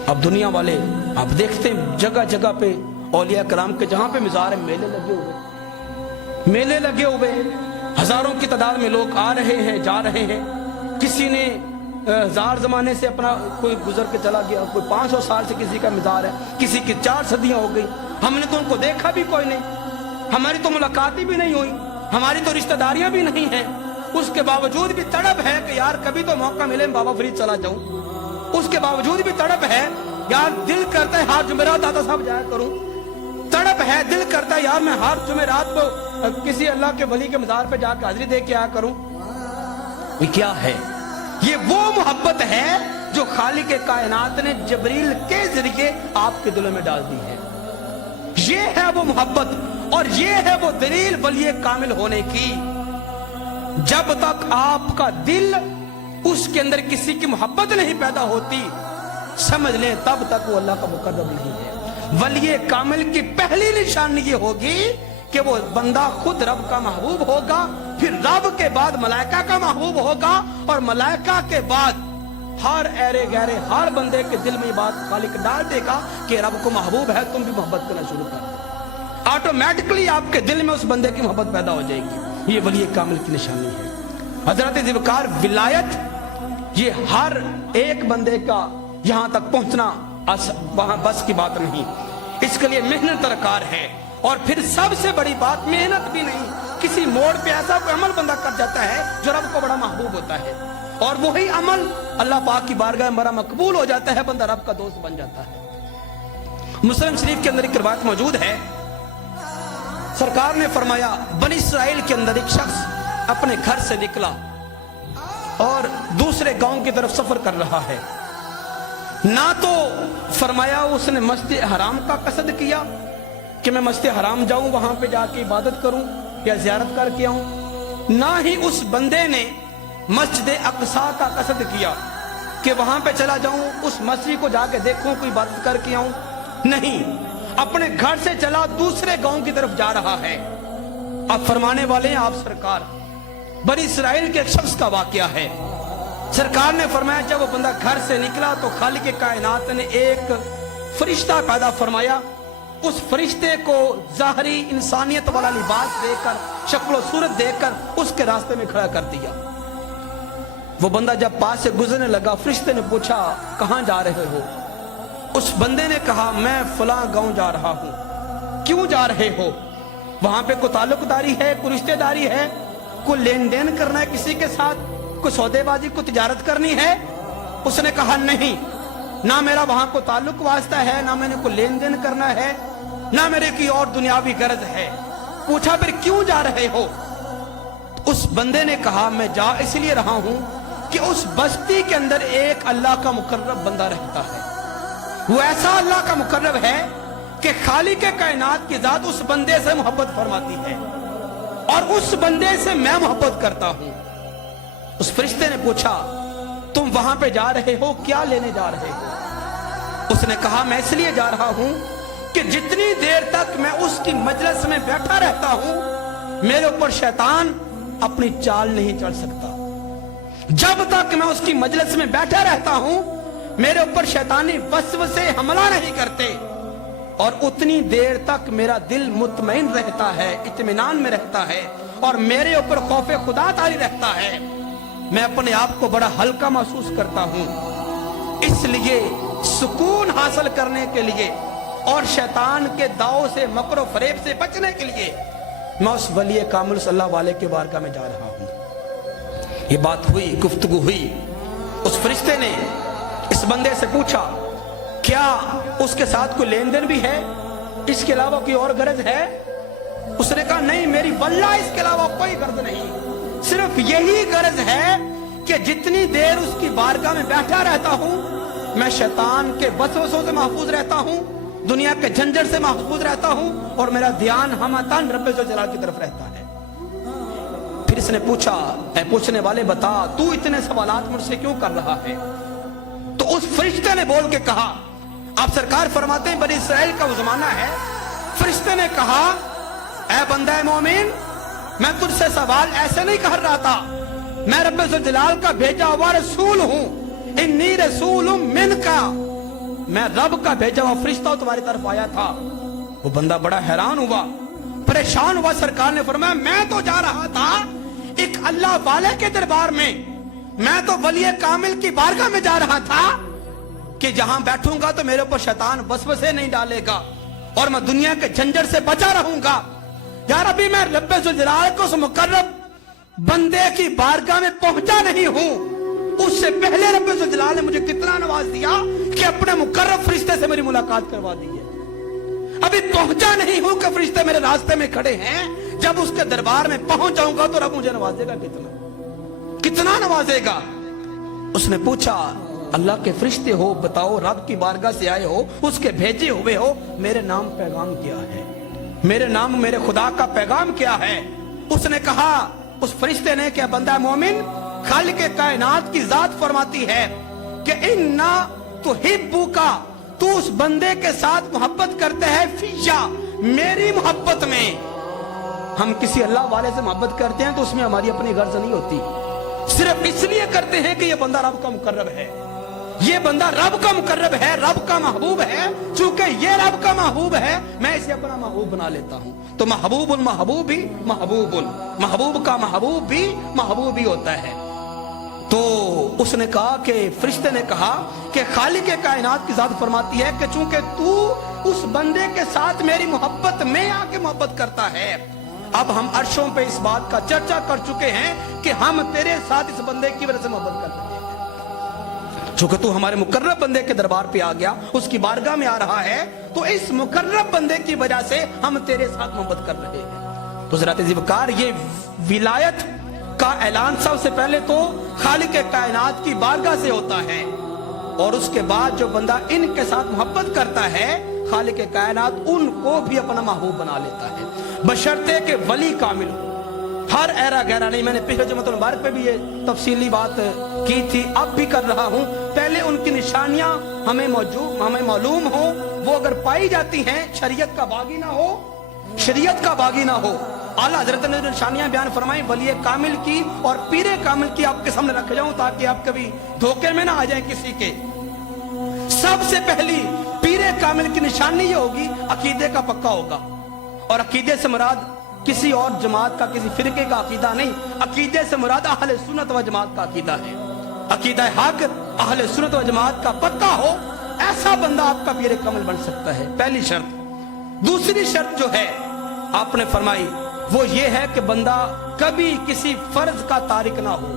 अब दुनिया वाले आप देखते हैं जगह जगह पे औलिया कराम के जहां पे मज़ार मेले लगे हुए, मेले लगे हुए, हजारों की तादाद में लोग आ रहे हैं, जा रहे हैं। किसी ने हजार जमाने से अपना कोई गुजर के चला गया, कोई 500 साल से किसी का मज़ार है, किसी की 4 सदियां हो गई। हमने तो उनको देखा भी कोई नहीं, हमारी तो मुलाकातें भी नहीं हुई, हमारी तो रिश्तेदारियां भी नहीं हैं। उसके बावजूद भी तड़प है कि यार कभी तो मौका मिले बाबा फरीद चला जाऊं। उसके बावजूद भी तड़प है यार, दिल करता है हाथ जुमेरात दादा साहब जाया करूं। तड़प तड़प है, दिल करता है यार मैं हर जुमेरात को किसी अल्लाह के वली के मज़ार पे जाकर हाजिरी दे के आया करूं। ये क्या है? ये वो मोहब्बत है जो खालिक कायनात ने जबरील के जरिए आपके दिलों में डाल दी है। ये है वो मोहब्बत और ये है वो दलील वली कामिल होने की। जब तक आपका दिल उसके अंदर किसी की मोहब्बत नहीं पैदा होती, समझ लें तब तक वो अल्लाह का मुकर्रब नहीं है। वली कामिल की पहली निशानी ये होगी कि वो बंदा खुद रब का महबूब होगा, फिर रब के बाद मलाइका का महबूब होगा, और मलाइका के बाद हर ऐरे गहरे हर बंदे के दिल में ये बात खालिक डाल देगा कि रब को महबूब है, तुम भी मोहब्बत करना शुरू कर दो। ऑटोमेटिकली आपके दिल में उस बंदे की मोहब्बत पैदा हो जाएगी। ये वली कामिल की निशानी है। हजरत ज़िवकार विलायत, ये हर एक बंदे का यहां तक पहुंचना वहां बस की बात नहीं, इसके लिए मेहनत दरकार है। और फिर सबसे बड़ी बात, मेहनत भी नहीं, किसी मोड़ पे ऐसा कोई अमल बंदा कर जाता है जो रब को बड़ा महबूब होता है, और वही अमल अल्लाह पाक की बारगाह में बड़ा मकबूल हो जाता है, बंदा रब का दोस्त बन जाता है। मुस्लिम शरीफ के अंदर एक रिवायत मौजूद है, सरकार ने फरमाया बनी इस्राइल के अंदर एक शख्स अपने घर से निकला और दूसरे गांव की तरफ सफर कर रहा है। ना तो फरमाया उसने मस्जिद हराम का कसद किया कि मैं मस्जिद हराम जाऊं, वहां पे जाके इबादत करूं या ज़ियारत करके आऊं, ना ही उस बंदे ने मस्जिद अक्सा का कसद किया कि वहां पे चला जाऊं, उस मस्जिद को जाके देखूं, कोई इबादत करके आऊं। नहीं, अपने घर से चला दूसरे गांव की तरफ जा रहा है। अब फरमाने वाले हैं आप सरकार, बनी इस्राइल के एक शख्स का वाकया है। सरकार ने फरमाया जब वो बंदा घर से निकला तो खालिक कायनात ने एक फरिश्ता पैदा फरमाया। उस फरिश्ते को ज़ाहरी इंसानियत वाला लिबास देकर, शक्ल सूरत देकर उसके रास्ते में खड़ा कर दिया। वो बंदा जब पास से गुजरने लगा, फरिश्ते ने पूछा कहां जा रहे हो? उस बंदे ने कहा मैं फलां गांव जा रहा हूं। क्यों जा रहे हो? वहां पे कोई ताल्लुकदारी है, कोई रिश्तेदारी है, कोई लेन देन करना है किसी के साथ, कोई सौदेबाजी, कोई तिजारत करनी है? उसने कहा नहीं, ना मेरा वहां को ताल्लुक वास्ता है, ना मैंने कोई लेन देन करना है, ना मेरे की और दुनियावी गरज है। पूछा फिर क्यों जा रहे हो? उस बंदे ने कहा मैं जा इसलिए रहा हूं कि उस बस्ती के अंदर एक अल्लाह का मुकर्रब बंदा रहता है। वो ऐसा अल्लाह का मुकर्रब है कि खालिक कायनात की जात उस बंदे से मोहब्बत फरमाती है और उस बंदे से मैं मोहब्बत करता हूं। उस फरिश्ते ने पूछा तुम वहां पे जा रहे हो, क्या लेने जा रहे हो? उसने कहा मैं इसलिए जा रहा हूं कि जितनी देर तक मैं उसकी मजलिस में बैठा रहता हूं, मेरे ऊपर शैतान अपनी चाल नहीं चढ़ सकता। जब तक मैं उसकी मजलिस में बैठा रहता हूं, मेरे ऊपर शैतानी वसवसे हमला नहीं करते, और उतनी देर तक मेरा दिल मुतमईन रहता है, इत्मीनान में रहता है, और मेरे ऊपर खौफे खुदा तारी रहता है। मैं अपने आप को बड़ा हल्का महसूस करता हूं। इसलिए सुकून हासिल करने के लिए और शैतान के दाव से, मकर फरेब से बचने के लिए मैं उस वली कामिल सल्लल्लाहु अलैहि के बारगाह में जा रहा हूं। ये बात हुई, गुफ्तगू हुई। उस फरिश्ते ने इस बंदे से पूछा क्या उसके साथ कोई लेन देन भी है, इसके अलावा कोई और गरज है? उसने कहा नहीं, मेरी वल्लाह इसके अलावा कोई गरज नहीं, सिर्फ यही गरज है कि जितनी देर उसकी बारगाह में बैठा रहता हूं, मैं शैतान के वसवसों से महफूज रहता हूं, दुनिया के झंझट से महफूज रहता हूं, और मेरा ध्यान हमतन रब्बे ज़ुल जलाल की तरफ रहता है। फिर इसने पूछा, पूछने वाले बता तू इतने सवालात मुझसे क्यों कर रहा है? तो उस फरिश्ते ने बोल के कहा, आप सरकार फरमाते हैं बनी इस्राइल का वो जमाना है, फरिश्ते ने कहा ऐ बंदा मोमिन, मैं तुझसे सवाल ऐसे नहीं कर रहा था, मैं रब्बे ज़ुल जलाल का भेजा हुआ रसूल हूं, इन्नी रसूलुम मिनका, मैं रब का भेजा हुआ फरिश्ता तुम्हारी तरफ आया था। वो बंदा बड़ा हैरान हुआ, परेशान हुआ। सरकार ने फरमाया मैं तो जा रहा था एक अल्लाह वाले के दरबार में, मैं तो वली कामिल की बारगाह में जा रहा था कि जहां बैठूंगा तो मेरे ऊपर शैतान वसवसे नहीं डालेगा और मैं दुनिया के झंझट से बचा रहूंगा। यार अभी मैं रब्बे ज़ुल जलाल को उस मुकर्रब बंदे की बारगाह में पहुंचा नहीं हूं, उससे पहले रब्बे ज़ुल जलाल ने मुझे कितना नवाज दिया कि अपने मुकर्रब फरिश्ते से मेरी मुलाकात करवा दी है। अभी पहुंचा नहीं हूं कि फरिश्ते मेरे रास्ते में खड़े हैं। जब उसके दरबार में पहुंच जाऊंगा तो रब मुझे नवाजेगा कितना नवाजेगा। उसने पूछा, अल्लाह के फरिश्ते हो, बताओ रब की बारगाह से आए हो, उसके भेजे हुए हो, मेरे नाम पैगाम क्या है, मेरे नाम मेरे खुदा का पैगाम क्या है। उसने कहा, उस फरिश्ते ने, क्या बंदा मोमिन, खालिक कायनात की जात फरमाती है कि इन्ना तुहिब्बु का, तू उस बंदे के साथ मोहब्बत करते हैं, फिया, मेरी मोहब्बत में। हम किसी अल्लाह वाले से मोहब्बत करते हैं तो उसमें हमारी अपनी गर्ज नहीं होती, सिर्फ इसलिए करते हैं कि ये बंदा रब का मुकर्रब है, ये बंदा रब का मुकर्रब है, रब का महबूब है। चूंकि ये रब का महबूब है, मैं इसे अपना महबूब बना लेता हूं। तो महबूबुल महबूब भी महबूबुल, महबूब का महबूब भी महबूब ही होता है। तो उसने कहा कि फरिश्ते ने कहा कि खालिक कायनात की जात फरमाती है कि चूंकि तू उस बंदे के साथ मेरी मोहब्बत में आके मोहब्बत करता है। अब हम अर्शों पे इस बात का चर्चा कर चुके हैं कि हम तेरे साथ इस बंदे की वजह से मोहब्बत कर रहे हैं। चूंकि तू हमारे मुकर्रब बंदे के दरबार पे आ गया, उसकी बारगाह में आ रहा है, तो इस मुकर्रब बंदे की वजह से हम तेरे साथ मोहब्बत कर रहे हैं। तो ज़रात ज़िवकार, ये विलायत का ऐलान सबसे पहले तो खालिक कायनात की बारगाह से होता है, और उसके बाद जो बंदा इनके साथ मोहब्बत करता है, खालिक कायनात उनको भी अपना महबूब बना लेता है, बशर्ते के वली कामिल हो। हर ऐरा गहरा नहीं, मैंने पिछले जुम्मतुल मुबारक पे भी ये तफसीली बात की थी, अब भी कर रहा हूं। पहले उनकी निशानियां हमें मालूम हो, वो अगर पाई जाती हैं, शरीयत का बागी ना हो, शरीयत का बागी ना हो। आला हजरत ने निशानियां बयान फरमाई वली कामिल की और पीरे कामिल की, आपके सामने रख जाऊं ताकि आप कभी धोखे में ना आ जाए किसी के। सबसे पहली पीरे कामिल की निशानी ये होगी, अकीदे का पक्का होगा। और अकीदे से मुराद किसी और जमात का, किसी फिरके का अकीदा नहीं, अकीदे से मुराद अहले सुन्नत व जमात का अकीदा है। अकीदा हक अहले सुन्नत व जमात का पक्का हो, ऐसा बंदा आपका पीरे कामिल बन सकता है, पहली शर्त। दूसरी शर्त जो है आपने फरमाई वो ये है कि बंदा कभी किसी फर्ज का तारिक ना हो,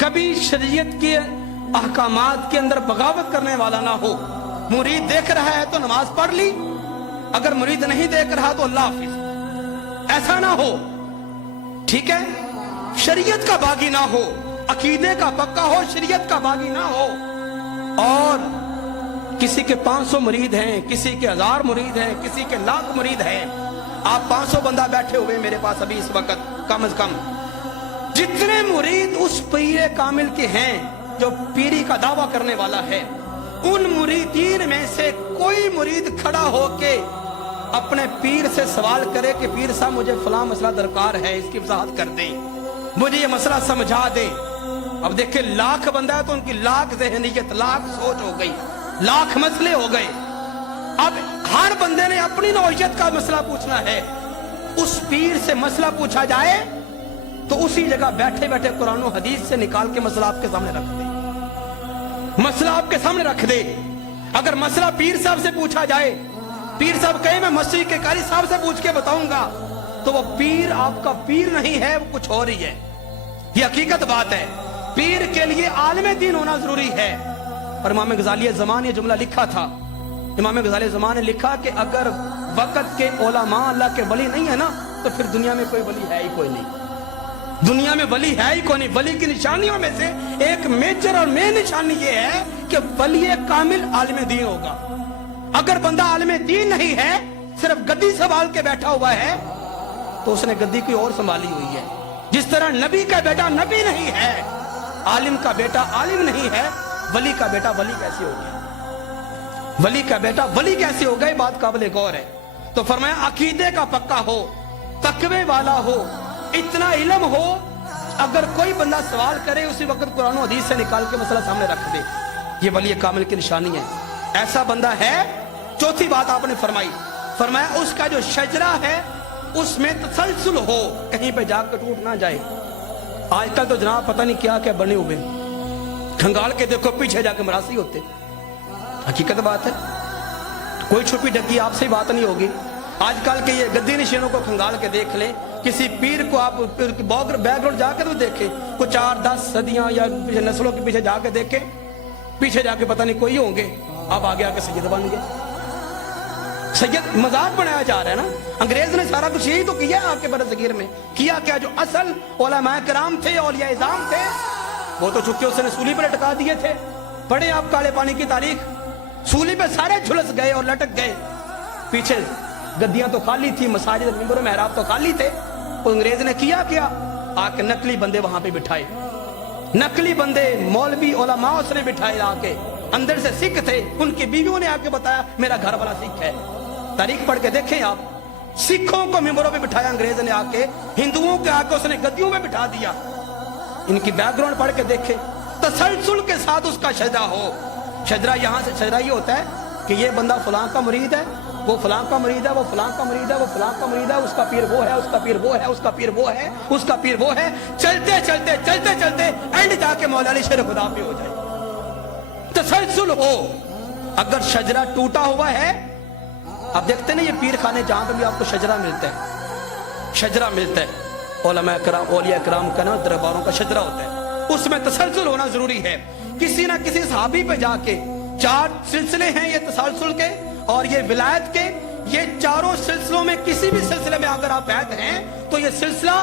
कभी शरीयत के अहकामात के अंदर बगावत करने वाला ना हो। मुरीद देख रहा है तो नमाज पढ़ ली, अगर मुरीद नहीं देख रहा तो अल्लाह हाफिज, ऐसा ना हो, ठीक है। शरीयत का बागी ना हो, अकीदे का पक्का हो, शरीयत का बागी ना हो। और किसी के 500 मुरीद हैं, किसी के 1000 मुरीद हैं, किसी के लाख मुरीद हैं। आप 500 बंदा बैठे हुए मेरे पास अभी इस वक्त, कम से कम जितने मुरीद उस पीर कामिल के हैं जो पीरी का दावा करने वाला है, उन मुरीदीन में से कोई मुरीद खड़ा होके अपने पीर से सवाल करे कि पीर साहब मुझे फलां मसला दरकार है, इसकी वजाहत कर दें, मुझे ये मसला समझा दें। अब देखिए लाख बंदा है तो उनकी लाख ज़हनियत, लाख सोच हो गई, लाख मसले हो गए। अब हर बंदे ने अपनी नौइयत का मसला पूछना है। उस पीर से मसला पूछा जाए तो उसी जगह बैठे बैठे कुरान और हदीस से निकाल के मसला आपके सामने रख दे, मसला आपके सामने रख दे। अगर मसला पीर साहब से पूछा जाए, पीर साहब कहे मैं मस्जिद के कारी साहब से पूछ के बताऊंगा, तो वो पीर आपका पीर नहीं है, वो कुछ और ही है। ये हकीकत बात है। पीर के लिए आलिम दीन होना जरूरी है। और इमाम गजाली ज़मान ने जुमला लिखा था, इमाम गजाली ज़मान ने लिखा कि अगर वक़्त के उलमा अल्लाह के वली नहीं है ना, तो फिर दुनिया में कोई वली है ही कोई नहीं, दुनिया में वली है ही कोई नहीं। वली की निशानियों में से एक मेजर और मेन निशानी ये है कि वली कामिल आलिम दीन होगा। अगर बंदा आलिम दीन नहीं है, सिर्फ गद्दी संभाल के बैठा हुआ है, तो उसने गद्दी की और संभाली हुई है। जिस तरह नबी का बेटा नबी नहीं है, आलिम का बेटा आलिम नहीं है, वली का बेटा वली कैसे हो गया, वली का बेटा वली कैसे हो गया, बात काबिल गौर है। तो फरमाया अकीदे का पक्का हो, तकवे वाला हो, इतना इल्म हो, अगर कोई बंदा सवाल करे उसी वक्त कुरान और हदीस से निकाल के मसला सामने रख दे, ये वली कामिल की निशानी है। ऐसा बंदा है। चौथी बात आपने फरमाई, फरमाया उसका जो शजरा है उसमें तसलसल हो, कहीं पे जाकर टूट ना जाए। आजकल तो जनाब पता नहीं क्या क्या बने हुए, खंगाल के देखो पीछे जाके मरासी होते। हकीकत बात है, कोई छुपी ढकी आपसे बात नहीं होगी। आजकल के ये गद्दी निशानों को खंगाल के देख ले, किसी पीर को आप बैकग्राउंड जाकर तो देखे, कुछ 4-10 सदियां या नस्लों के पीछे जाके देखे, पीछे जाके पता नहीं कोई होंगे, अब आगे आके सैयद बन गए। सैयद मजाक बनाया जा रहा है ना। अंग्रेज ने सारा कुछ यही तो किया आपके बरसगीर में। किया क्या? जो असल उलमाए किराम थे, औलिया इज़ाम थे, वो तो चुपके उसने सूली पर लटका दिए थे। पढ़े आप काले पानी की तारीख, सूली पे सारे झुलस गए और लटक गए। पीछे गद्दियां तो खाली थी, मसाजिद मिंबर मेहराब तो खाली थे। तो अंग्रेज ने किया क्या? आके नकली बंदे वहां पे बिठाए, नकली बंदे मौलवी उलमा उसने बिठाए आके। अंदर से सिख थे, उनकी बीवियों ने आके बताया मेरा घर वाला सिख है। तारीख पढ़ के देखें आप। सिखों को मिंबरों पे बिठाया अंग्रेज ने आके, हिंदुओं के आके उसने गद्दियों में बिठा दिया। इनकी बैकग्राउंड पढ़ के देखें, तसलसल के साथ उसका शजरा हो। शजरा यहां से शजरा ये होता है कि ये बंदा फलां का मुरीद है, वो फलां का मुरीद है, वो फलां का मुरीद है, वो फलां का मुरीद है, उसका पीर वो है, उसका पीर वो है, उसका पीर वो है, उसका पीर वो है। चलते चलते चलते चलते एंड जाके मौला अली शेर खुदा पे हो जाए। तसलसल हो। अगर शजरा टूटा हुआ है, आप देखते ना ये पीर खाने जहां पर भी आपको शजरा मिलता है, शजरा मिलता है, उलमा किराम औलिया किराम का ना दरबारों का शजरा होता है, उसमें तसलसल होना जरूरी है। किसी ना किसी सहाबी पे जाके 4 सिलसिले हैं ये तसलसल के और ये विलायत के। ये चारों सिलसिलों में किसी भी सिलसिले में अगर आप बैठ हैं तो ये सिलसिला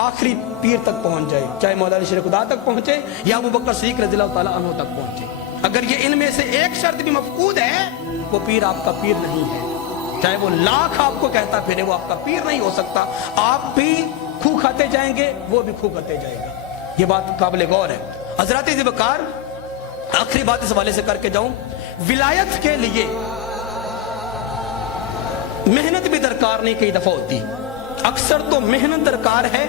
आखिरी पीर तक पहुंच जाए, चाहे मौला अली शेर खुदा तक पहुंचे या अबू बकर सिद्दीक रज़ियल्लाहु ताला अन्हु तक पहुंचे। अगर ये इनमें से एक शर्त भी मफकूद है, वो पीर आपका पीर नहीं है। चाहे वो लाख आपको कहता फिरे, वो आपका पीर नहीं हो सकता। आप भी खूह खाते जाएंगे, वो भी खूह खाते जाएगा। ये बात काबिल गौर है। हजरत ज़ुबकार, आखिरी बात इस हवाले से करके जाऊं, विलायत के लिए मेहनत भी दरकार नहीं कई दफा होती। अक्सर तो मेहनत दरकार है,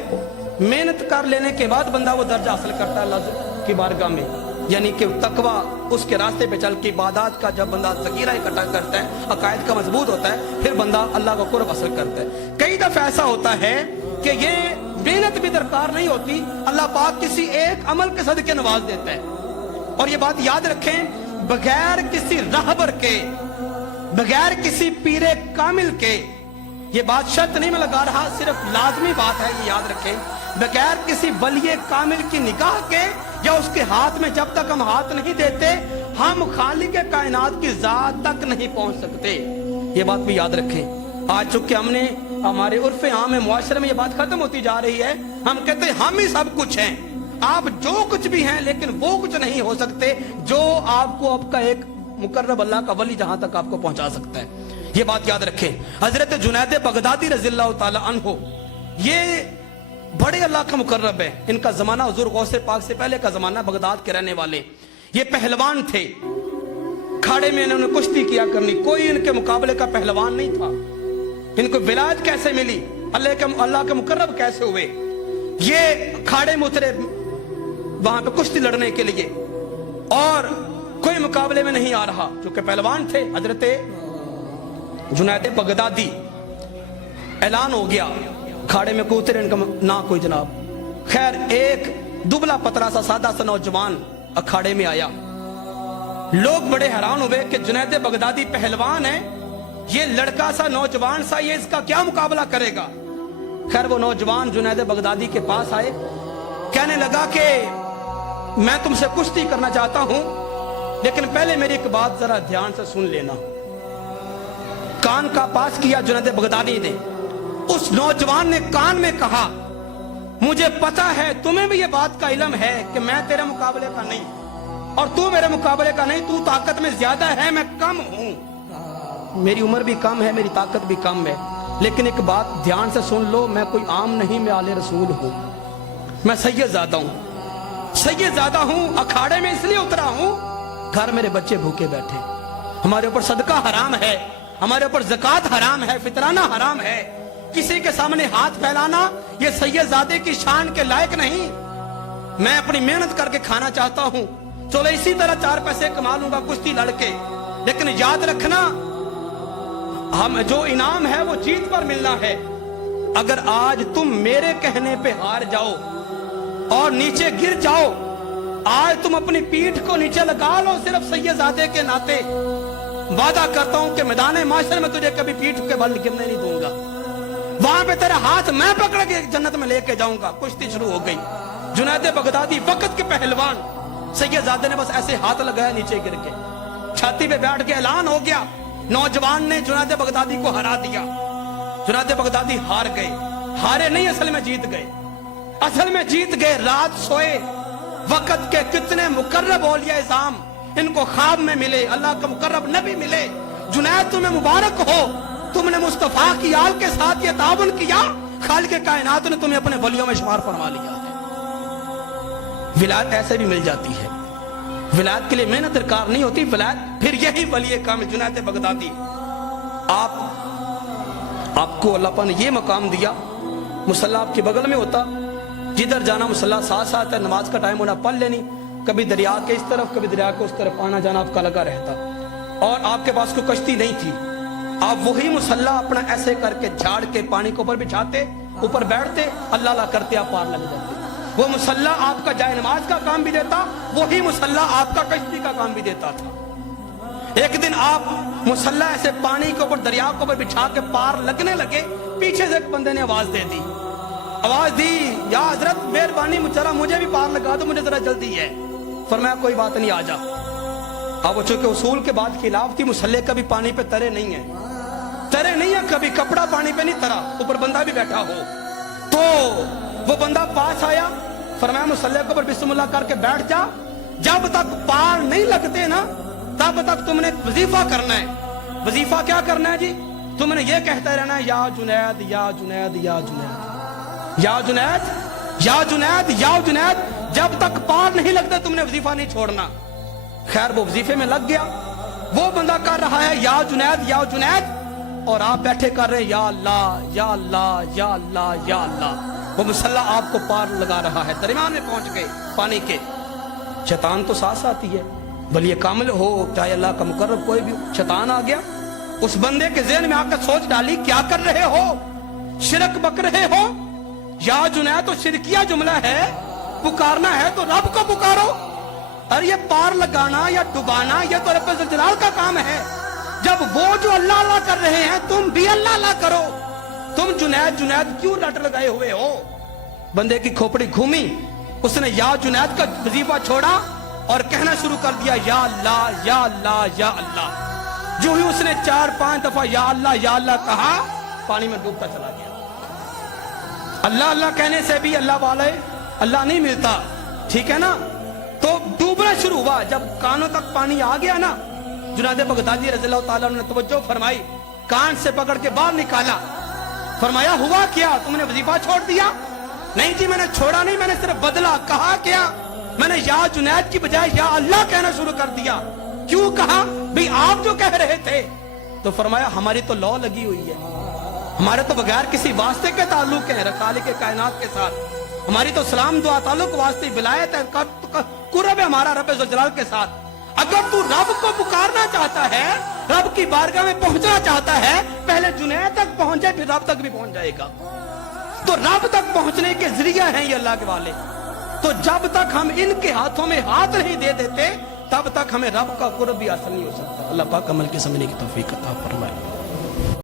मेहनत कर लेने के बाद बंदा वो दर्जा हासिल करता है अल्लाह की बारगाह में। यानी कि तकवा, उसके रास्ते पे चल के इबादत का जब बंदा ज़खीरा इकट्ठा करता है, अकायद का मजबूत होता है, फिर बंदा अल्लाह का कुर्ब हासिल करता है। कई दफा ऐसा होता है कि ये मेहनत भी दरकार नहीं होती, अल्लाह पाक किसी एक अमल के सदके नवाज देता है। और ये बात याद रखें, बगैर किसी रहबर के, बगैर किसी पीरे कामिल के, ये बात शर्त नहीं मैं लगा रहा, सिर्फ लाजमी बात है, ये याद रखें, बगैर किसी वलिये कामिल की निगाह के या उसके हाथ में जब तक हम हाथ नहीं देते, हम खालिक कायनात की जात तक नहीं पहुंच सकते। ये बात भी याद रखें। आज चूंकि हमने हमारे उर्फ आम मुआशरे में ये बात खत्म होती जा रही है, हम कहते हैं हम ही सब कुछ हैं, आप जो कुछ भी हैं, लेकिन वो कुछ नहीं हो सकते जो आपको आपका एक मुकर्रब अल्लाह का वली जहां तक आपको पहुंचा सकता है। ये बात याद रखें। हजरत जुनैद बगदादी रज़ियल्लाहु ताला अन्हु, ये बड़े अल्लाह का मुकर्रब है। इनका जमाना हुजूर गौसे पाक से पहले का जमाना, बगदाद के रहने वाले। ये पहलवान थे, खाड़े में इन्होंने कुश्ती किया करनी, कोई इनके मुकाबले का पहलवान नहीं था। इनको विलायत कैसे मिली, अल्लाह के मुकर्रब कैसे हुए? ये खाड़े में उतरे वहां पे कुश्ती लड़ने के लिए और कोई मुकाबले में नहीं आ रहा, क्योंकि पहलवान थे। हजरत जुनैद बगदादी, ऐलान हो गया, खाड़े में कोई उतरे इनका ना कोई जनाब। खैर, एक दुबला पतला सा सादा सा नौजवान अखाड़े में आया। लोग बड़े हैरान हुए कि जुनैद बगदादी पहलवान है, ये लड़का सा नौजवान सा, ये इसका क्या मुकाबला करेगा? खैर, वो नौजवान जुनैद बगदादी के पास आए, कहने लगा कि मैं तुमसे कुश्ती करना चाहता हूं, लेकिन पहले मेरी एक बात जरा ध्यान से सुन लेना। कान का पास किया जुनैद बगदादी ने। उस नौजवान ने कान में कहा, मुझे पता है तुम्हें भी ये बात का इल्म है कि मैं तेरे मुकाबले का नहीं और तू मेरे मुकाबले का नहीं, तू ताकत में ज्यादा है, मैं कम हूं, मेरी उम्र भी कम है, मेरी ताकत भी कम है, लेकिन एक बात ध्यान से सुन लो, मैं कोई आम नहीं, मैं आले रसूल हूं, मैं सैयद ज़ादा हूं, सैयद ज़ादा हूं। अखाड़े में इसलिए उतरा हूं, घर मेरे बच्चे भूखे बैठे, हमारे ऊपर सदका हराम है, हमारे ऊपर ज़कात हराम है, फितराना हराम है, किसी के सामने हाथ फैलाना ये सैयदजादे की शान के लायक नहीं। मैं अपनी मेहनत करके खाना चाहता हूं, चलो इसी तरह 4 पैसे कमा लूंगा कुश्ती लड़के, लेकिन याद रखना हम जो इनाम है वो जीत पर मिलना है। अगर आज तुम मेरे कहने पे हार जाओ और नीचे गिर जाओ, आज तुम अपनी पीठ को नीचे लगा लो सिर्फ सैयदजादे के नाते, वादा करता हूं कि मैदान माशर में तुझे कभी पीठ के बल गिरने नहीं दूंगा, वहां पे तेरा हाथ मैं पकड़ के जन्नत में लेके जाऊंगा। कुश्ती शुरू हो गई। जुनैद बगदादी वक्त के पहलवान, सैयदजादे ने बस ऐसे हाथ लगाया, नीचे गिर के छाती पे बैठ के ऐलान हो गया नौजवान ने जुनैद बगदादी को हरा दिया। जुनैद बगदादी हार गए, हारे नहीं, असल में जीत गए, असल में जीत गए। रात सोए, वक्त के कितने मुकर्रब औलिया इज़ाम इनको ख्वाब में मिले, अल्लाह का मुकर्रब नबी मिले। जुनैद तुम्हें मुबारक हो, तुमने मुस्तफा की आल के साथ ये ताबन किया, खालिक कायनात ने तुम्हें अपने वलियों में शुमार फरमा लिया है। विलायत ऐसे भी मिल जाती है, विलायत के लिए मेहनत दरकार नहीं होती, विलायत फिर यही वली कामिल जुनैद बगदादी। आपको अल्लाह पाक ने ये मकाम दिया, मुसल्ला आपके बगल में होता, जिधर जाना मुसल्ला साथ साथ है, नमाज का टाइम होना पढ़ लेनी, कभी दरिया के इस तरफ कभी दरिया के उस तरफ आना जाना आपका लगा रहता। और आपके पास कोई कश्ती नहीं थी, आप वही मुसल्ला अपना ऐसे करके झाड़ के पानी के ऊपर बिछाते, ऊपर बैठते, अल्लाह अल्लाह करते आप पार लग जाते। वो मुसल्ला आपका जाए नमाज का काम भी देता, वही मुसल्ला आपका कश्ती का काम भी देता था। एक दिन आप मुसल्ला ऐसे पानी के ऊपर दरिया के ऊपर बिछा के पार लगने लगे, पीछे से एक बंदे ने आवाज दे दी, आवाज दी, या हजरत मेहरबानी जरा मुझे भी पार लगा दो, मुझे जरा जल्दी है। फरमाया कोई बात नहीं, आ जा। अब वो चूंकि उसूल के बाद खिलाफ थी, मुसल्ले कभी पानी पे तरे नहीं है, तरे नहीं है कभी, कपड़ा पानी पे नहीं तरा, ऊपर बंदा भी बैठा हो। तो वो बंदा पास आया, फरमाया मुसल्ले के ऊपर बिस्मिल्लाह करके बैठ जा, जब तक पार नहीं लगते ना तब तक तुमने वजीफा करना है। वजीफा क्या करना है जी? तुमने ये कहते रहना है, या जुनैद या जुनैद या जुनैद या जुनैद या जुनैद या जुनैद, जब तक पार नहीं लगते तुमने वजीफा नहीं छोड़ना। खैर वो वजीफे में लग गया, वो बंदा कर रहा है या जुनैद या जुनैद, और आप बैठे कर रहे या अल्लाह या अल्लाह या अल्लाह या अल्लाह। वो मुसल्ला आपको पार लगा रहा है, दरमियान में पहुंच गए पानी के। शैतान तो साथ साथ ही है, वली कामिल हो चाहे अल्लाह का मुकर्रब कोई भी, शैतान आ गया। उस बंदे के ज़हन में आकर सोच डाली, क्या कर रहे हो, शिरक बक रहे हो। या जुनैद तो शिरकिया जुमला है, पुकारना है तो रब को पुकारो। अरे ये पार लगाना या डुबाना ये तो रब्बुल जलाल का काम है। जब वो जो अल्लाह अल्लाह कर रहे हैं, तुम भी अल्लाह अल्लाह करो। तुम जुनैद जुनैद क्यों रट लगाए हुए हो? बंदे की खोपड़ी घूमी, उसने या जुनैद का वजीफा छोड़ा और कहना शुरू कर दिया, या अल्लाह या अल्लाह या अल्लाह। जो ही उसने 4-5 दफा या अल्लाह कहा, पानी में डूबता चला गया। अल्लाह अल्लाह कहने से भी अल्लाह वाले अल्लाह नहीं मिलता, ठीक है ना? तो डूबना शुरू हुआ। जब कानों तक पानी आ गया ना, जुनैद बगदादी रज़ियल्लाहु ताला अन्हु ने तवज्जो फरमाई, कान से पकड़ के बाहर निकाला, फरमाया हुआ क्या, तुमने वजीफा छोड़ दिया? नहीं जी मैंने छोड़ा नहीं, मैंने सिर्फ बदला। कहा क्या? मैंने या जुनैद की बजाय या अल्लाह कहना शुरू कर दिया। क्यों कहा? भाई आप जो कह रहे थे। तो फरमाया हमारी तो लॉ लगी हुई है, हमारे तो बगैर किसी वास्ते के ताल्लुक है खालिक के कायनात के साथ, हमारी तो सलाम दुआ ताल्लुक वास्ते विलायत है, कुर्ब है हमारा रब्बुल जलाल के साथ। अगर तू रब को पुकारना चाहता है, रब की बारगाह में पहुंचना चाहता है, पहले जुनैद तक पहुंचे फिर रब तक भी पहुंच जाएगा। तो रब तक पहुंचने के जरिया हैं ये अल्लाह के वाले। तो जब तक हम इनके हाथों में हाथ नहीं दे देते, तब तक हमें रब का कुर्ब भी हासिल नहीं हो सकता। अल्लाह पाक अमल के समझने की तौफीक अता फरमाए।